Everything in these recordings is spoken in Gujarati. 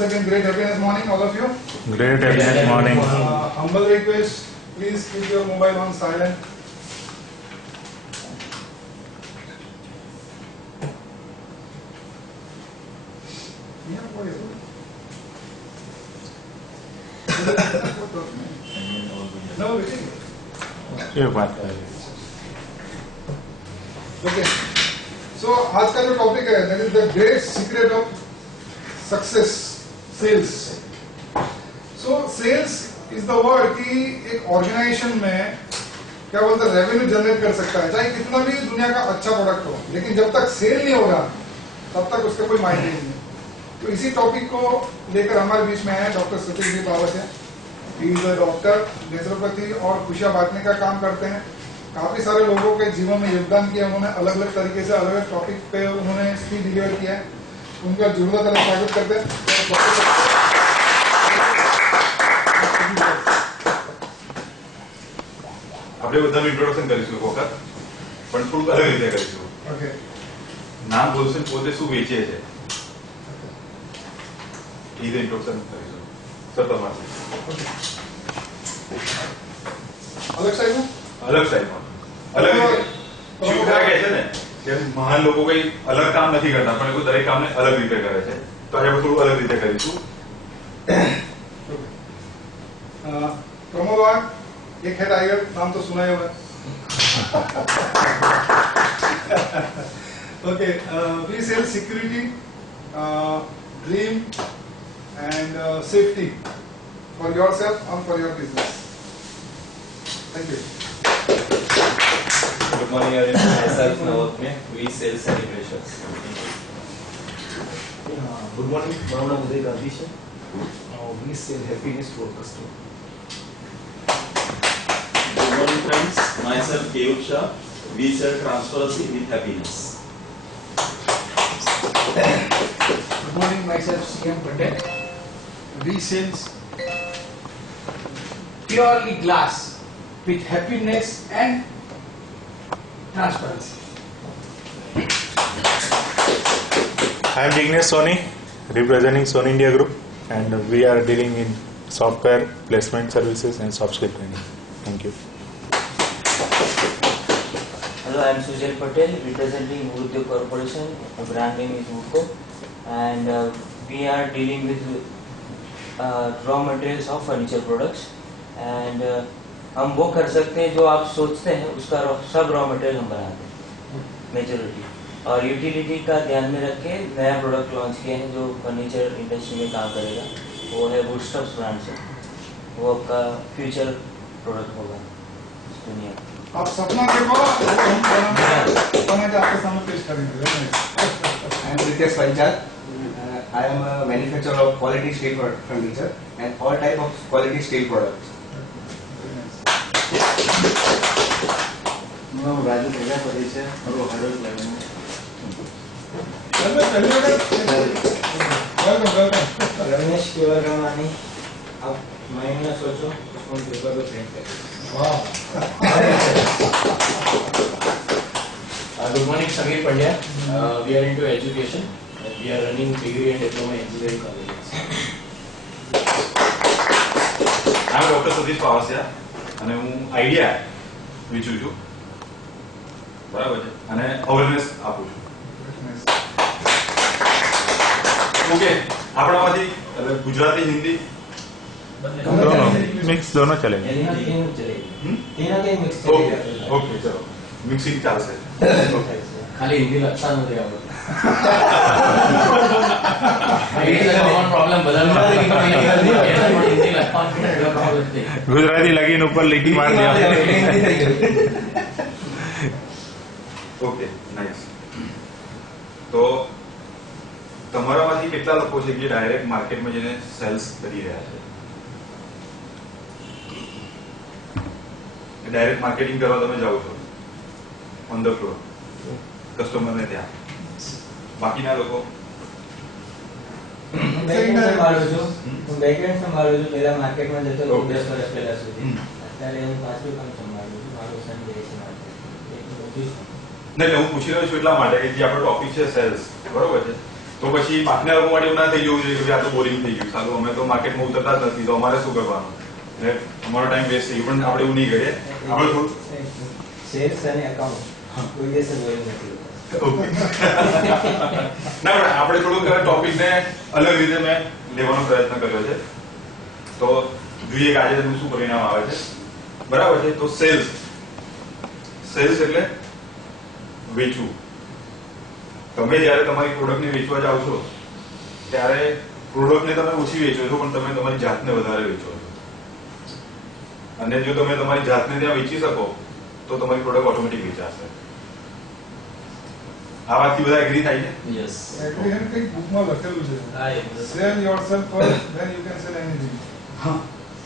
once again, great happiness morning, all of you. Great happiness morning. Humble request, please keep your mobile on silent. Yeah, what is it? No, waiting. ये बात है. Okay. So आज का जो टॉपिक है, that is the great secret of success, sales. So sales is the word कि एक ऑर्गेनाइजेशन में क्या बोलते हैं रेवेन्यू जनरेट कर सकता है, चाहे कितना भी दुनिया का अच्छा प्रोडक्ट हो, लेकिन जब तक सेल नहीं होगा तब तक उसका कोई मायने नहीं है. तो इसी टॉपिक को लेकर हमारे बीच में है डॉक्टर सतीश जी पावत है. He is a doctor, naturopathy और खुशियां बांटने का काम करते हैं. काफी सारे लोगों के जीवन में योगदान किया उन्होंने, अलग अलग तरीके से अलग अलग टॉपिक पे उन्होंने स्पीच डिलीवर किया है. उनका जरूरत अलग स्वागत करते हैं. આપણે બધાનું ઇન્ટ્રોડક્શન કરીશું એક વખત, પણ થોડુંક અલગ રીતે કરીશું. ઓકે, નામ બોલશે પોતે શું વેચે છે એ રીતે ઇન્ટ્રોડક્શન કરીશું. સર તમારું અલગ સાઈડ અલગ સાઈડમાં અલગ રીતે શિવદા કહે છે ને કે મહાન લોકો કઈ અલગ કામ નથી કરતા, પણ એ લોકો દરેક કામને અલગ રીતે કરે છે. તો આજે આપણે થોડું અલગ રીતે કરીશું. प्रमोद वाघ, एक है टाइगर, नाम तो सुना ही होगा. Okay, we sell security, dream and safety for yourself and for your business. Thank you. Good morning everyone. Myself Navotme. We sell celebrations. Good morning. My name is Uday Gandhi. We sell happiness to our customer. Good morning friends. Myself Keyur Shah. We sell transparency with happiness. Good morning. Myself CM Patel. We sell purely glass with happiness and transparency. I am Jignesh Soni, representing Sony India Group, and we are dealing in software placement services and soft skill training. Thank you. Hello, I am Sujal Patel, representing Udyog Corporation. The brand name is Woodco, and we are dealing with raw materials of furniture products. And हम वो कर सकते हैं जो आप सोचते हैं उसका सब रॉ मटेरियल हम बनाते हैं मेजॉरिटी. और यूटिलिटी का ध्यान में रख के नया प्रोडक्ट लॉन्च किया है जो फर्नीचर इंडस्ट्री में काम करेगा. वो है वुडस्टफ्स ब्रांड से. वो आपका फ्यूचर प्रोडक्ट होगा इस दुनिया का. आप सपना देखो, हम बना के आपके सामने पेश करेंगे. I am Pritesh Panchal. I am a manufacturer of quality steel furniture and all type of quality steel products. मैं राजू प्रजापति से और हार्डवेयर लेवल में. रमेश केवलरामानी. अब महीना सोचो उसको पेपर पे प्रिंट करें. Good morning, Samir Pandya. We are into education. We are running degree and diploma engineering colleges. I am Dr. Satish Pawasya અને હું આઈડિયા વેચું છું, બરાબર છે, અને અવેરનેસ આપું છું. ઓકે, આપણામાંથી ગુજરાતી હિન્દી दोनों मिक्स दोनों चलेंगे. ઓકે ચલો મિક્સિંગ ચાલશે. खाली हिंदी लगता नहीं है. प्रॉब्लम बदल गुजराती लगीन ऊपर लिखी मार दिया. Okay nice. તો તમારામાંથી કેટલા લોકો છે કે ડાયરેક્ટ માર્કેટમાં જઈને સેલ્સ કરી રહ્યા છે? ડાયરેક્ટ માર્કેટિંગ કરવા તમે જાઓ છો ઓન ધ ફ્લોર કસ્ટમરને ત્યાં? બાકીના લોકો બેકએન્ડ સંભાળું છું. પહેલા માર્કેટમાં જતો 10 વર્ષ પહેલા સુધી. અત્યારે હું પાછું કામ સંભાળું છું. મારું સન છે માર્કેટ. નહીં, હું પૂછી રહ્યો છું એટલા માટે કે જે આપણો ટોપિક છે સેલ્સ, બરોબર છે, તો પછી બાકીના લોકો માટે એવું ના થઈ જવું જોઈએ કે આ તો બોરિંગ થઈ ગયું, સારું અમે તો માર્કેટમાં ઉતરતા જ નથી તો અમારે શું કરવાનું, એટલે અમારો ટાઈમ વેસ્ટ થઈ ગયો. પણ આપણે એવું નહીં કરીએ, આપણે થોડું શેર્સ અને એકાઉન્ટ કોઈ દિવસ બોરિંગ નથી. ના પણ આપણે થોડુંક ટોપિક ને અલગ રીતે મેં લેવાનો પ્રયત્ન કર્યો છે. તો જોઈએ કે આજે તેનું શું પરિણામ આવે છે. બરાબર છે. તો સેલ્સ એટલે વેચવું. તમે જયારે તમારી પ્રોડક્ટને વેચવા જાઓ છો ત્યારે પ્રોડક્ટને તમે ઓછી વેચો છો પણ તમે તમારી જાતને વધારે વેચો છો. અને જો તમે તમારી જાતને ત્યાં વેચી શકો તો તમારી પ્રોડક્ટ ઓટોમેટિક વેચાશે. આ વાતથી બધા એગ્રી થાય છે? Yes. એગ્રી એમ કંઈક બુકમાં લખેલું છે, Ah, yes. sell yourself first then you can sell anything.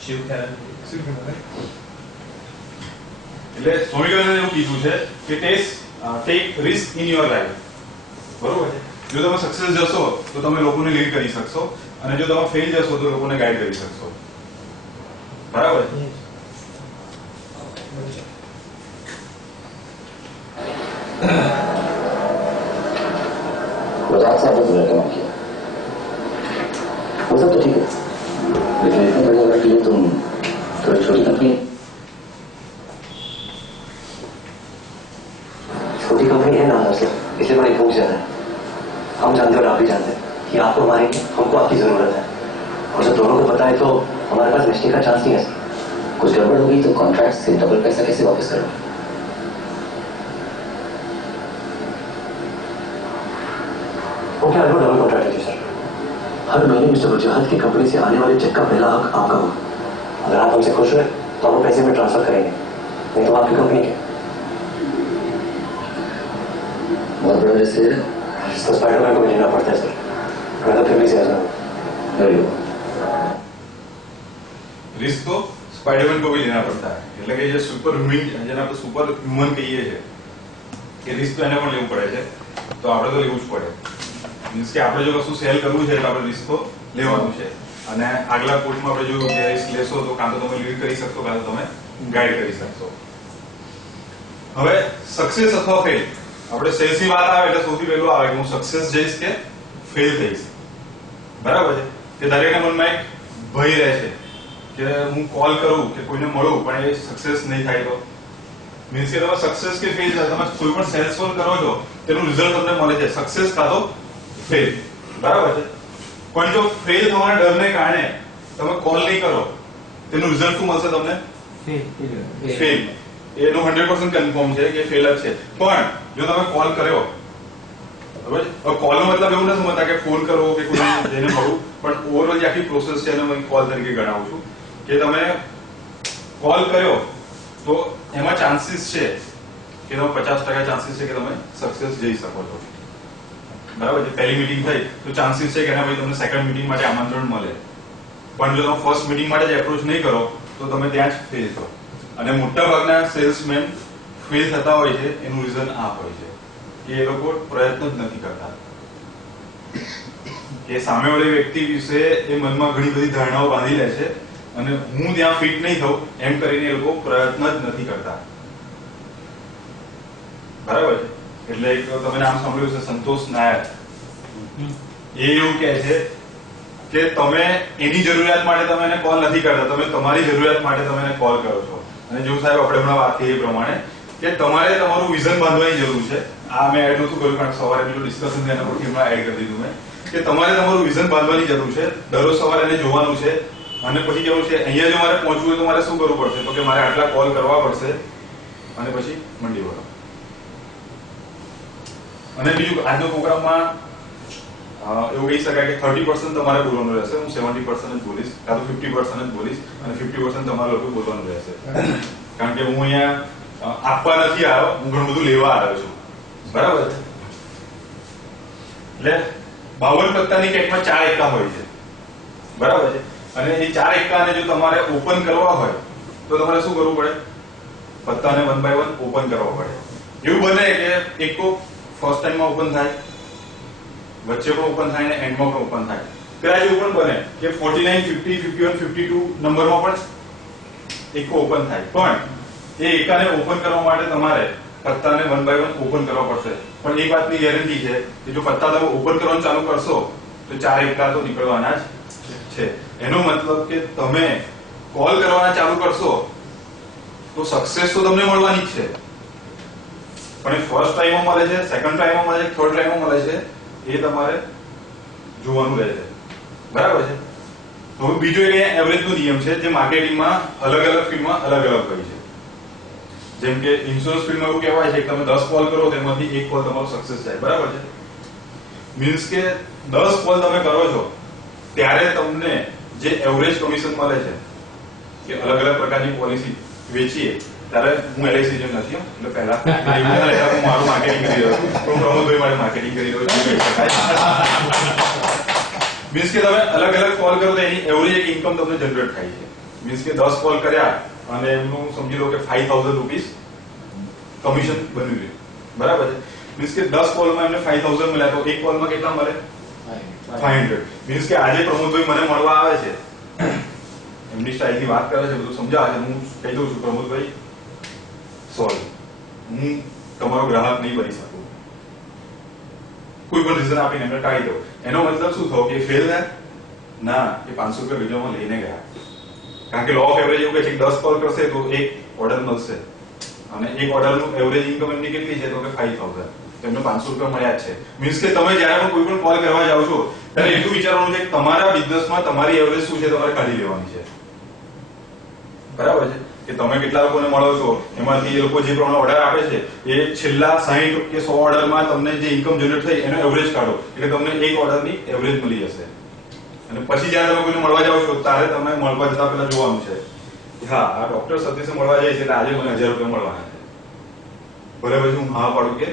Shiv Karan. Simple, right? એટલે સ્વામિનારાયણે એવું કીધું છે કે take risk in your life. બરોબર છે. જો તમે સક્સેસ જશો તો તમે લોકોને લીડ કરી શકશો અને જો તમે ફેલ જશો તો લોકોને ગાઈડ કરી શકશો. બરાબર છે. मजाक सा बस रहता हूँ किया वो सब तो ठीक है, लेकिन इतने बड़े ऑर्डर के लिए तुम थोड़ी छोटी कंपनी है ना सर, इसलिए बड़ी भूख ज्यादा है. हम जानते हो और आप भी जानते हैं कि आपको हमारी हमको आपकी जरूरत है और जब दोनों को पता है तो हमारे पास बचने का चांस नहीं है. कुछ गड़बड़ होगी तो कॉन्ट्रैक्ट से डबल पैसा कैसे वापस करोगे? वो क्या डबल कॉन्ट्रैक्ट है सर? हर महीने मिस्टर वजाहत की कंपनी से आने वाले चेक का पहला हक आपका होगा. अगर आप हमसे खुश हुए तो हम पैसे में ट्रांसफर करेंगे, नहीं तो आपकी कंपनी के. बहुत बड़ा रिस्क है. तो स्पाइडरमैन को भी लेना पड़ता है सर, मैं तो फिर भी ज्यादा रिस्क तो स्पाइडरमैन को भी लेना पड़ता है. એટલે કે જે સુપર હ્યુમન જેને આપણે સુપર હ્યુમન કહીએ છીએ કે રિસ્ક તો એને પણ લેવું પડે છે, તો આપણે તો લેવું જ પડે. મીન્સ કે આપણે જો કશું સેલ કરવું છે તો આપણે રિસ્ક તો લેવાનું છે. અને આગલા કોર્સમાં આપણે જોયું કે રિસ્ક લેશો તો કાં તો તમે લીડ કરી શકશો કાં તો તમે ગાઈડ કરી શકશો. હવે સક્સેસ અથવા ફેલ, આપણે સેલ્સની વાત આવે એટલે સૌથી પહેલું આવે કે હું સક્સેસ જઈશ કે ફેલ થઈશ. બરાબર છે. કે દરેકના મનમાં એક ભય રહે છે કે હું કોલ કરું કે કોઈને મળું પણ એ સક્સેસ નહીં થાય તો. મીન્સ કે તમે સક્સેસ કે ફેલ તમે કોઈ પણ સેલ્સ કોલ કરો છો તેનું રિઝલ્ટ તમને મળે છે સક્સેસ કાં તો ફેલ. બરાબર છે. પણ જો ફેલ થવાના ડરને કારણે તમે કોલ નહીં કરો તેનું રિઝલ્ટ શું મળશે તમને? ફેલ. એનું 100% કન્ફર્મ છે કે ફેલ જ છે. પણ જો તમે કોલ કર્યો, બરાબર છે, કોલનો મતલબ એવું નથી સમજતા કે ફોન કરવો કે કોઈ જઈને મળવું, પણ ઓવરઓલ જે આખી પ્રોસેસ છે એને હું કોલ તરીકે ગણાવું છું કે તમે કોલ કર્યો તો એમાં ચાન્સીસ છે કે તમે 50% ચાન્સીસ છે કે તમે સક્સેસ જઈ શકો છો. બરાબર છે. પહેલી મીટિંગ થઈ તો ચાન્સીસ છે કે એના પછી તમને સેકન્ડ મીટિંગ માટે આમંત્રણ મળે. પણ જો તમે ફર્સ્ટ મીટિંગ માટે જ એપ્રોચ નહીં કરો તો તમે ત્યાં જ ફેલ થો. અને મોટા ભાગના સેલ્સમેન ફેલ થતા હોય છે એનું રીઝન આ હોય છે કે એ લોકો પ્રયત્ન જ નથી કરતા. કે સામેવાળી વ્યક્તિ વિશે એ મનમાં ઘણી બધી ધારણાઓ બાંધી લે છે અને હું ત્યાં ફિટ નહીં થઉં એમ કરીને એ લોકો પ્રયત્ન જ નથી કરતા. બરાબર છે. એટલે એક તમે નામ સાંભળ્યું છે સંતોષ નાયર. એ એવું કહે છે કે તમે એની જરૂરિયાત માટે તમે એને કોલ નથી કરતા, તમે તમારી જરૂરિયાત માટે તમે એને કોલ કરો છો. અને જેવું સાહેબ આપણે હમણાં વાત કરી એ પ્રમાણે કે તમારે તમારું વિઝન બાંધવાની જરૂર છે. આ મેં એડ નહોતું કર્યું કારણ કે સવારે પેલું ડિસ્કશન એના પરથી હમણાં એડ કરી દીધું મેં કે તમારે તમારું વિઝન બાંધવાની જરૂર છે. દરરોજ સવારે એને જોવાનું છે અને પછી કેવું છે અહીંયા જો મારે પહોંચવું હોય તો મારે શું કરવું પડશે? તો કે મારે આટલા કોલ કરવા પડશે અને પછી મંડી વળો. અને બીજું આજનો પ્રોગ્રામમાં એવું કહી શકાય કે 30% તમારે બોલવાનું રહેશે, હું 70% જ બોલીશ કાં તો 50% જ બોલીશ અને 50% તમારે લોકો બોલવાનું રહેશે. કારણ કે હું અહીંયા આપવા નથી આવ્યો, હું ઘણું બધું લેવા આવ્યો છું. બરાબર છે. એટલે 52 પત્તાની કેકમાં 4 એક્કા હોય છે. બરાબર છે. અને એ 4 એક્કાને જો તમારે ઓપન કરવા હોય તો તમારે શું કરવું પડે? પત્તાને 1 by 1 ઓપન કરવા પડે. એવું બને કે એકો ફર્સ્ટ ટાઈમમાં ઓપન થાય, વચ્ચે પણ ઓપન થાય ને એન્ડમાં પણ ઓપન થાય. કદાચ એવું પણ બને કે 49, 50, 51, 52 નંબરમાં પણ એકો ઓપન થાય. પણ એ એકાને ઓપન કરવા માટે તમારે પત્તાને 1 by 1 ઓપન કરવા પડશે. પણ એક વાતની ગેરંટી છે કે જો પત્તા તમે ઓપન કરવાનું ચાલુ કરશો તો 4 એકલા તો નીકળવાના જ છે. એનો મતલબ કે તમે કોલ કરવાના ચાલુ કરશો તો સક્સેસ તો તમને મળવાની જ છે, પણ એ ફર્સ્ટ ટાઈમમાં મળે છે, સેકન્ડ ટાઈમમાં મળે છે, થર્ડ ટાઈમમાં મળે છે, એ તમારે જોવાનું રહેશે. બરાબર છે. હવે બીજો એક એવરેજનો નિયમ છે જે માર્કેટિંગમાં અલગ અલગ ફિલ્ડમાં અલગ અલગ હોય છે. જેમ કે ઇન્સ્યોરન્સ ફિલ્ડમાં એવું કહેવાય છે કે તમે 10 કોલ કરો તેમાંથી 1 કોલ તમારો સક્સેસ જાય. બરાબર છે. મીન્સ કે 10 કોલ તમે કરો છો ત્યારે તમને જે એવરેજ કમિશન મળે છે કે અલગ અલગ પ્રકારની પોલિસી વેચીએ ત્યારે હું LIC જેમ નથી, એટલે પહેલા હું મારું માર્કેટિંગ કરી રહ્યો છું, પ્રમોદભાઈ મારે માર્કેટિંગ કરી રહ્યો છું. મીન્સ કે તમે અલગ અલગ કોલ કરો તો એની એવરેજ એક ઇન્કમ તમને જનરેટ થાય છે. મીન્સ કે 10 કોલ કર્યા અને એમનું સમજી લો કે 5000 રૂપીસ કમિશન બન્યું છે. બરાબર છે. મીન્સ કે 10 કોલમાં એમને 5000 મળ્યા તો એક કોલમાં કેટલા મળે? 500. મીન્સ કે આજે પ્રમોદભાઈ મને મળવા આવે છે, એમની સ્ટાઇલથી વાત કરે છે, બધું સમજાવે છે, હું કહી દઉં છું પ્રમોદભાઈ સોરી હું તમારો ગ્રાહક નહીં બની શકું, કોઈ પણ રીઝન આપીને એમને ટાળી દો. એનો મતલબ શું થયો કે ફેલ થાય ના, એ 500 રૂપિયા વિડીયોમાં લઈને ગયા. કારણ કે લો ઓફ એવરેજ એવું કહે છે કે 10 કોલ કરશે તો એક ઓર્ડર મળશે અને એક ઓર્ડરનું એવરેજ ઇન્કમ એમની કેટલી છે તો કે 5000. તેમને 500 રૂપિયા મળ્યા જ છે. મીન્સ કે તમે જ્યારે પણ કોઈ પણ કોલ કરવા જાઓ છો ત્યારે એટલું વિચારવાનું છે કે તમારા બિઝનેસમાં તમારી એવરેજ શું છે તમારે કાઢી લેવાની છે. બરાબર છે. કે તમે કેટલા લોકોને મળો છો એમાંથી એ લોકો જે પ્રમાણે ઓર્ડર આપે છે એ છેલ્લા 60 કે 100 ઓર્ડરમાં તમને જે ઇન્કમ જનરેટ થઈ એનો એવરેજ કાઢો એટલે તમને એક ઓર્ડરની એવરેજ મળી જશે. અને પછી જ્યારે તમે કોઈને મળવા જાઓ છો ત્યારે તમે મળવા જતા પહેલા જોવાનું છે કે હા આ ડોક્ટર સતીશે મળવા જાય છે એટલે આજે મને 1000 રૂપિયા મળવાના છે. ભલે પછી હું હા પાડું કે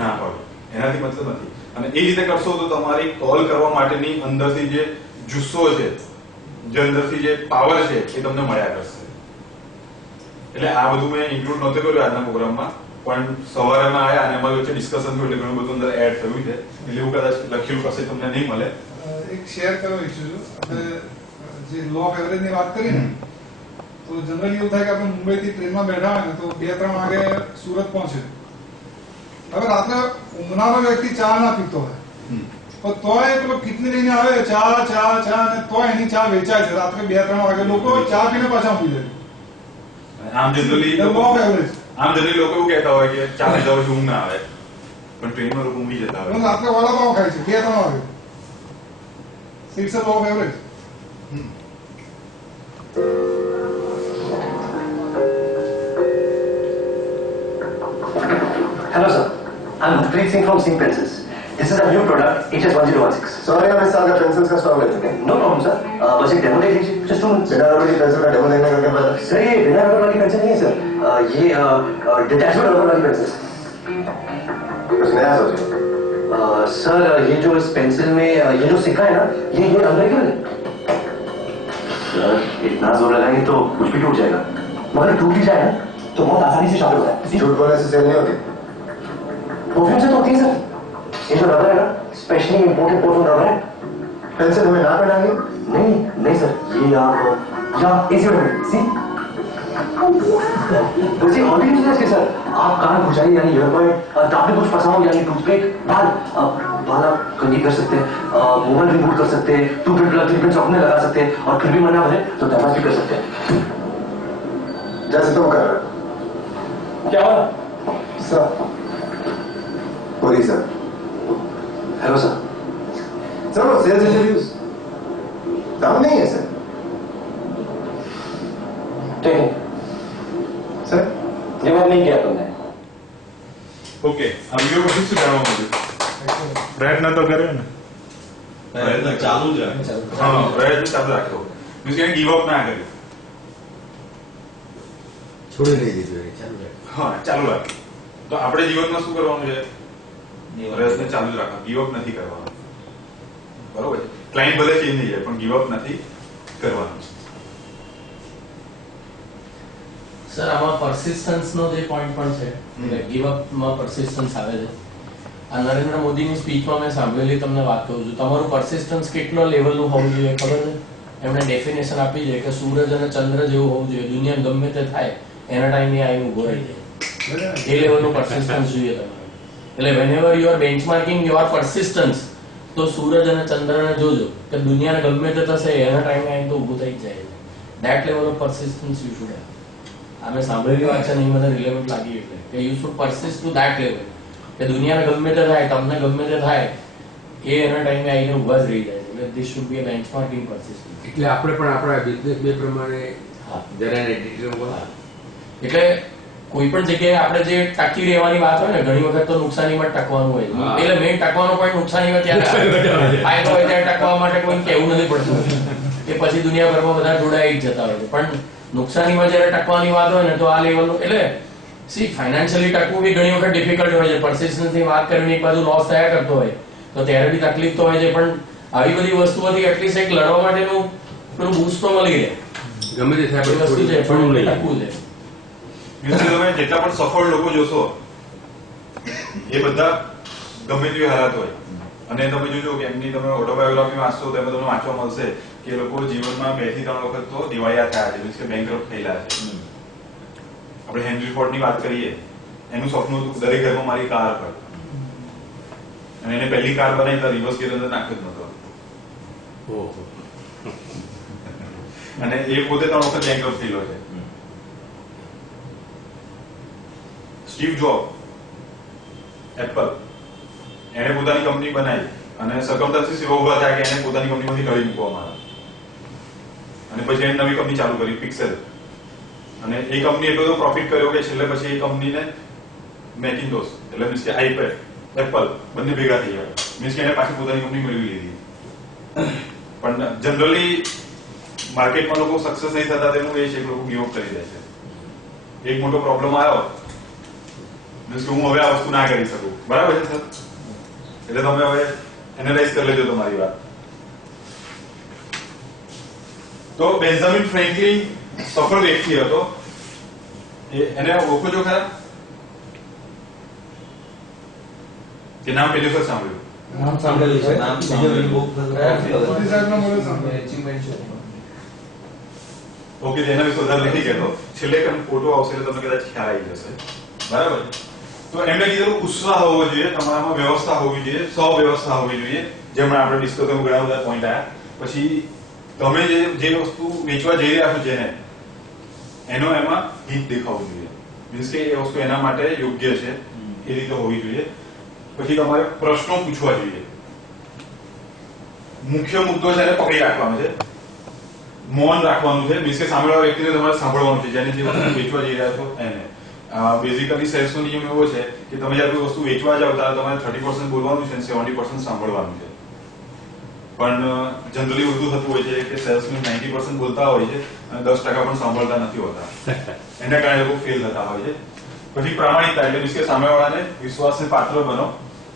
ના પાડું, એનાથી મતલબ નથી. અને એ રીતે કરશો તો તમારી કોલ કરવા માટેની અંદરથી જે જુસ્સો છે, જે અંદરથી જે પાવર છે એ તમને મળ્યા કરશે. એટલે આ બધું મેં ઇન્ક્લુડ નહોતું કર્યું આજના પ્રોગ્રામમાં, પણ સવારમાં આવ્યા અને અમારી વચ્ચે ડિસ્કશન થયું એટલે ઘણું બધું અંદર એડ થયું છે. એટલે એવું કદાચ લખેલું કશે તમને નહીં મળે. એક શેર કરવા ઈચ્છું છું. આપણે જે લો ઓફ એવરેજ ની વાત કરી ને તો જનરલી એવું થાય કે આપણે મુંબઈથી ટ્રેનમાં બેઠા હોય ને તો 2-3 વાગે સુરત પહોંચે. હવે રાત્રે ઊંઘનારો વ્યક્તિ ચા ના પીતો હોય તો તોય પેલો કિટની લઈને આવે ચા ચા ચા અને તોય એની ચા વેચાય છે રાત્રે 2-3 વાગે. લોકો ચા પીને પાછા ઊંઘી જાય. આમ જનરલી લો ઓફ એવરેજ લોકો એવું કહેતા હોય કે ચા પીધા પછી ઊંઘ ના આવે, પણ ટ્રેનમાં લોકો ઊંઘી જતા હોય. રાત્રે વડાપાવ ખાય છે 2-3 વાગે. It's a law of average. Hello sir, I'm Harpreet Singh from Singh Pencils. This is a new product, HS1016. Sorry, I'm साल का पेंसिल्स का स्टॉक लेते हैं. No problem sir. बस एक डेमो देख लीजिए. Just 2 minutes. बिना रबर की पेंसिल का डेमो देखने का क्या फायदा? सर ये बिना रबर वाली पेंसिल नहीं है सर. ये डिटैचबल रबर वाली पेंसिल. कुछ नया सोचो. सर ये जो इस पेंसिल में ये जो सिक्का है ना ये अनब्रेकेबल है. सर इतना जोर लगाएंगे तो कुछ भी टूट जाएगा, मगर टूट भी जाए ना तो बहुत आसानी से शार्प होता है. झूठ बोलने से सेल नहीं होती. परफ्यूम से तो होती है सर. ये जो रबर है ना स्पेशली इम्पोर्टेड परफ्यूम रबर है. पेंसिल हमें ना पहनाएंगे? नहीं नहीं सर, ये आप इसी में सी वैसे और भी यूज है सर. आप कान घुसाइए यानी ईयरबड, दांत में कुछ फंसा हो यानी टूथपिक, बाल आप कंघी कर सकते हैं, मोबाइल रिमूव कर सकते हैं, टूथपिक अपने लगा सकते हैं और फिर भी मना बने तो डैमेज भी कर सकते हैं. जैसे तुम कर रहे हो. क्या हुआ सर बोलिए सर. Hello sir. सर वो सेल्स इंटरव्यूज काम नहीं है सर. ठीक है सर ये बात नहीं किया तुमने. ઓકે, આ વિડિયો પર શું જાણવા મળ્યું? પ્રયત્ન તો કર્યો ને. પ્રયત્ન ચાલુ જ રાખે. હા, પ્રયત્ન ચાલુ રાખ્યો. મીન્સ કે ગીવ અપ ના કર્યું. છોડી નહીં દીધું એ ચાલુ રાખે. હા, ચાલુ રાખ્યું. તો આપણે જીવનમાં શું કરવાનું છે? પ્રયત્ન ચાલુ જ રાખવાનો, ગીવ અપ નથી કરવાનો. બરોબર છે. ક્લાયન્ટ ભલે ચેન્જ થઈ જાય પણ ગીવ અપ નથી કરવાનું. સર આમાં પરસિસ્ટન્સ નો જે પોઈન્ટ પણ છે કે ગીવ અપ માં પરસિસ્ટન્સ આવે છે. આ નરેન્દ્ર મોદીની સ્પીચમાં મેં સાંભળેલી તમને વાત કહું છું. તમારું પરસિસ્ટન્સ કેટલો લેવલનું હોવું જોઈએ ખબર છે? એમણે ડેફિનેશન આપી છે કે સૂરજ અને ચંદ્ર જેવું હોવું જોઈએ. દુનિયા ગમે તે થાય એના ટાઈમે આવીને ઉભો રહી જાય. એ લેવલનું persistence જોઈએ તમારે. એટલે whenever you are benchmarking your persistence, તો સૂરજ અને ચંદ્રને જોજો કે દુનિયાને ગમે તે થશે એના ટાઈમે આવીને તો ઊભું થઈ જ જાય. That level of persistence you should have. અમે સાંભળેલી વાત છે ને એ બધા રિલેવન્ટ લાગી એટલે કે you should persist to that level. કે દુનિયાને ગમે તે થાય, તમને ગમે તે થાય, એ એના ટાઈમે આવીને ઊભા જ રહી જાય. એટલે this should be a benchmarking persistence. એટલે આપણે પણ આપણા બિઝનેસ બે પ્રમાણે જરા ડિટેલમાં એટલે કોઈ પણ જગ્યાએ આપણે જે ટકી રહેવાની વાત હોય ને, ઘણી વખત તો નુકસાનીમાં ટકવાનું હોય. એટલે મેઇન ટકવાનો પોઈન્ટ નુકસાની હોય ત્યારે ફાયદો હોય ત્યારે ટકવા માટે કોઈ કહેવું નથી પડતું કે પછી દુનિયાભરમાં બધા જોડાઈ જ જતા હોય છે. પણ નુકસાનીમાં જ્યારે ટકવાની વાત હોય ને તો આ લેવલનું એટલે સી ફાઇનાન્શિયલી ટકવું બી ઘણી વખત ડિફિકલ્ટ હોય છે. પરસિસ્ટન્સની વાત કરીને એક બાજુ લોસ થયા કરતો હોય તો ત્યારે બી તકલીફ તો હોય છે. પણ આવી બધી વસ્તુઓથી એટલીસ્ટ એક લડવા માટેનું પેલું બૂસ્ટ તો મળી રહે. ગમે તે થાય વસ્તુ છે પણ ટકવું છે. તમે જેટલા પણ સફળ લોકો જોશો એ બધા ગમે તેવી હાલત હોય અને તમે જોજો કે એમની તમે ઓટોબાયોગ્રાફી વાંચશો તો એમાં તમને વાંચવા મળશે કે એ લોકો જીવનમાં 2 થી 3 વખત તો દિવાળિયા થયા છે, મીન્સ કે બેંકરપ્ટ થયેલા છે. આપણે હેનરી ફોર્ડની વાત કરીએ, એનું સપનું હતું દરેક ઘરમાં મારી કાર હોય અને એને પહેલી કાર બનાવી તો રિવર્સ ગિયર અંદર નાખ્યો જ નતો અને એ પોતે 3 વખત બેંકરપ્ટ થયેલો છે. સ્ટીવ જોબ એપલ, એને પોતાની કંપની બનાવી અને સર્કમસ્ટન્સીસ એવા ઉભા થયા કે એને પોતાની કંપનીમાંથી કાઢી મૂકવામાં આવ્યા અને પછી એને નવી કંપની ચાલુ કરી પિક્સેલ અને એ કંપની એટલો બધો પ્રોફિટ કર્યો કે છેલ્લે પછી એ કંપનીને મેકિન્ટોશ એટલે મીન્સ કે આઈપેડ એપલ બંને ભેગા થઈ ગયા. મીન્સ કે એને પાછી પોતાની કંપની મેળવી લીધી. પણ જનરલી માર્કેટમાં લોકો સક્સેસ નહીં થતા તેનું એ છે કે લોકો ગીવ અપ કરી દે છે. એક મોટો પ્રોબ્લેમ આવ્યો મીન્સ કે હું હવે આ વસ્તુ ના કરી શકું. બરાબર છે સર? એટલે તમે હવે એનાલાઇઝ કરી લેજો તમારી વાત. તો બેન્જામિન ફ્રેન્કલિન સફળ વ્યક્તિ હતો. એને ઓળખો છો ખરા કે નામ પહેલી વખત સાંભળ્યું? નામ સાંભળેલું છે. નામ સાંભળેલું. ઓકે, એના વિશે વધારે નથી કહેતો. છેલ્લે ફોટો આવશે એટલે તમને કદાચ ખ્યાલ આવી જશે. બરાબર. તો એમણે કીધું ઉત્સાહ હોવો જોઈએ, તમારામાં વ્યવસ્થા હોવી જોઈએ, સવ્યવસ્થા હોવી જોઈએ. જેમણે આપણે ડિસ્કસ કર્યું ઘણા બધા પોઈન્ટ આવ્યા. પછી તમે જે વસ્તુ વેચવા જઈ રહ્યા છો જેને એનો એમાં હિત દેખાવું જોઈએ. મીન્સ કે એ વસ્તુ એના માટે યોગ્ય છે એ રીતે હોવી જોઈએ. પછી તમારે પ્રશ્નો પૂછવા જોઈએ. મુખ્ય મુદ્દો છે એને પકડી રાખવાનો છે, મૌન રાખવાનું છે. મીન્સ કે સામેવાળા વ્યક્તિને તમારે સાંભળવાનું છે, જેને જે વસ્તુ વેચવા જઈ રહ્યા છો એને. બેઝિકલી સેલ્સનો નિયમ એવો છે કે તમે જ્યારે કોઈ વસ્તુ વેચવા જાવ ત્યારે તમારે 30% બોલવાનું છે અને 70% સાંભળવાનું છે. પણ જનરલી ઉલટું થતું હોય છે કે સેલ્સમેન 90% બોલતા હોય છે અને 10% પણ સાંભળતા નથી હોતા. એના કારણે લોકો ફેલ થતા હોય છે. પછી પ્રામાણિકતા એટલે મીન્સ કે સામેવાળાને વિશ્વાસને પાત્ર બનો.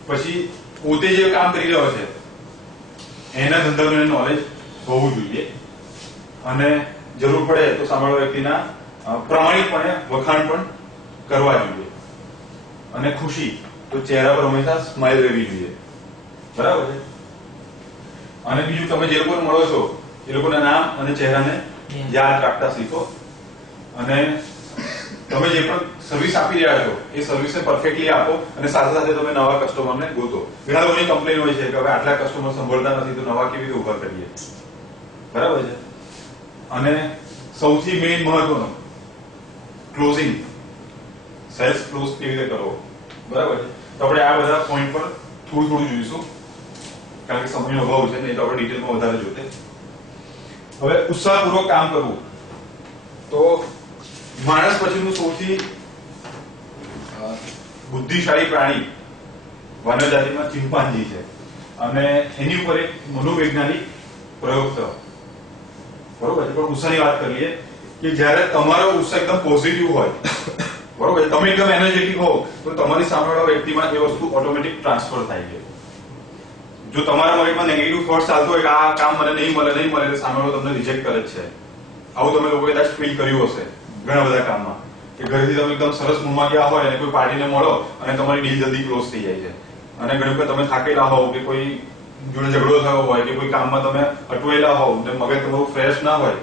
પછી પોતે જે કામ કરી રહ્યો છે એના સંદર્ભે નોલેજ હોવું જોઈએ અને જરૂર પડે તો સામેવાળા વ્યક્તિના પ્રામાણિકપણે વખાણ પણ કરવા જોઈએ. અને ખુશી તો ચહેરા પર હંમેશા સ્માઇલ રહેવી જોઈએ. બરાબર છે. અને બીજું તમે જે લોકોને મળો છો એ લોકોના નામ અને ચહેરાને યાદ રાખતા શીખો. અને તમે જે પણ સર્વિસ આપી રહ્યા છો એ સર્વિસને પરફેક્ટલી આપો અને સાથે સાથે તમે નવા કસ્ટમરને ગોતો. ઘણા લોકોની કમ્પ્લેન હોય છે કે હવે આટલા કસ્ટમર સંભળતા નથી તો નવા કેવી રીતે ઉભા કરીએ. બરાબર છે. અને સૌથી મેઇન મહત્વનું ક્લોઝિંગ, સેલ્સ ક્લોઝ કેવી રીતે કરવો. બરાબર છે. તો આપણે આ બધા પોઈન્ટ પર થોડું જોઈશું કારણ કે સમયનો અભાવ છે નહીં તો આપણે ડિટેલમાં વધારે જોતે. હવે ઉત્સાહપૂર્વક કામ કરવું. તો માણસ પછીનું સૌથી બુદ્ધિશાળી પ્રાણી માનવ જાતિમાં ચિમ્પાન્જી છે અને એની ઉપર એક મનોવૈજ્ઞાનિક પ્રયોગ થયો. બરોબર છે. પણ ઉત્સાહની વાત કરીએ કે જ્યારે તમારો ઉત્સાહ એકદમ પોઝિટિવ હોય, બરોબર, તમે એકદમ એનર્જેટિક હો તો તમારી સામેવાળા વ્યક્તિમાં એ વસ્તુ ઓટોમેટિક ટ્રાન્સફર થાય છે. જો તમારા મગજમાં નેગેટિવ થોટ ચાલતો હોય કે આ કામ મને નહીં મળે તો સામેવાળો તમને રિજેક્ટ કરે જ છે. આવું તમે લોકોએ કદાચ ફીલ કર્યું હશે ઘણા બધા કામમાં કે ઘરેથી તમે એકદમ સરસ મૂડમાં ગયા હોય અને કોઈ પાર્ટીને મળો અને તમારી ડીલ જલ્દી ક્લોઝ થઈ જાય છે. અને ઘણી વખત તમે થાકેલા હોવ કે કોઈ જોડે ઝઘડો થયો હોય કે કોઈ કામમાં તમે અટવાયેલા હોવ ને મગજ તમારું ફ્રેશ ના હોય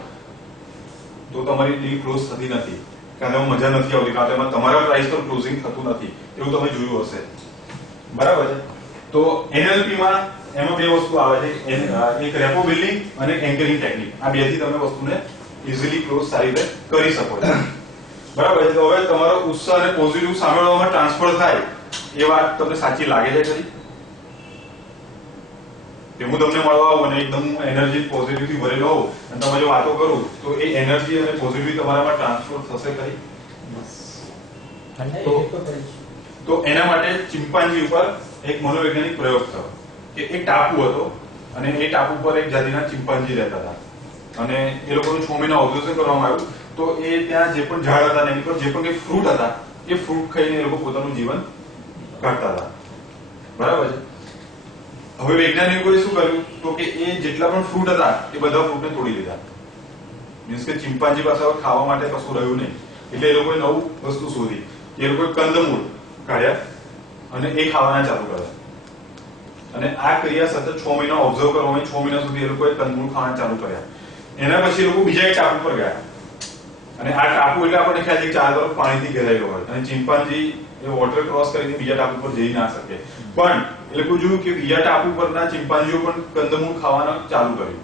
તો તમારી ડીલ ક્લોઝ થતી નથી. કાં તો મજા નથી આવતી, કાં તો એમાં તમારા પ્રાઇસ પર ક્લોઝિંગ થતું નથી, એવું તમે જોયું હશે. બરાબર છે. તો NLP માં એમાં બે વસ્તુ આવે છે, એક રેપો બિલ્ડિંગ અને એન્કરિંગ ટેકનિક. આ બેથી તમે વસ્તુને ઇઝીલી ક્લોઝ સારી રીતે કરી શકો છો. બરાબર છે. તો હવે તમારો ઉત્સાહ અને પોઝિટિવ સાંભળવામાં ટ્રાન્સફર થાય એ વાત તમને સાચી લાગે છે ખરી? કે હું તમને મળવા આવું અને એકદમ એનર્જી પોઝિટિવ થી ભરેલો હોઉં અને તમે જો વાતો કરું તો એ એનર્જી અને પોઝિટિવ તમારામાં ટ્રાન્સફર થશે ખરી? તો એના માટે ચિમ્પાન્જી ઉપર એક મનોવૈજ્ઞાનિક પ્રયોગ થયો કે એક ટાપુ હતો અને એ ટાપુ પર એક જાતિના ચિમ્પાન્જી રહેતા હતા અને એ લોકોનું 6 મહિના ઓબ્ઝર્વેશન કરવામાં આવ્યું. તો એ ત્યાં જે પણ ઝાડ હતા એની પર જે પણ કંઈ ફ્રૂટ હતા એ ફ્રૂટ ખાઈને એ લોકો પોતાનું જીવન કાઢતા હતા. બરાબર છે. હવે વૈજ્ઞાનિકોએ શું કર્યું તો કે એ જેટલા પણ ફ્રૂટ હતા એ બધા ફ્રૂટને તોડી લીધા. મીન્સ કે ચિમ્પાન્જી પાસે હવે ખાવા માટે કશું રહ્યું નહીં, એટલે એ લોકોએ નવું વસ્તુ શોધી. એ લોકોએ કંદમૂળ કાઢ્યા અને એ ખાવાના ચાલુ કર્યા અને આ ક્રિયા સતત 6 મહિના ઓબ્ઝર્વ કરવામાં, 6 મહિના સુધી એ લોકોએ કંદમૂળ ખાવાના ચાલુ કર્યા. એના પછી એ લોકો બીજા એક ટાપુ પર ગયા અને આ ટાપુ એટલે આપણને ખ્યાલ છે કે ચાર તરફ પાણીથી ઘેરાયેલો હોય અને ચિમ્પાન્જી એ વોટર ક્રોસ કરીને બીજા ટાપુ પર જઈ ના શકે. પણ એ લોકો જોયું કે બીજા ટાપુ પરના ચિમ્પાન્જીઓ પણ કંદમૂળ ખાવાના ચાલુ કર્યું.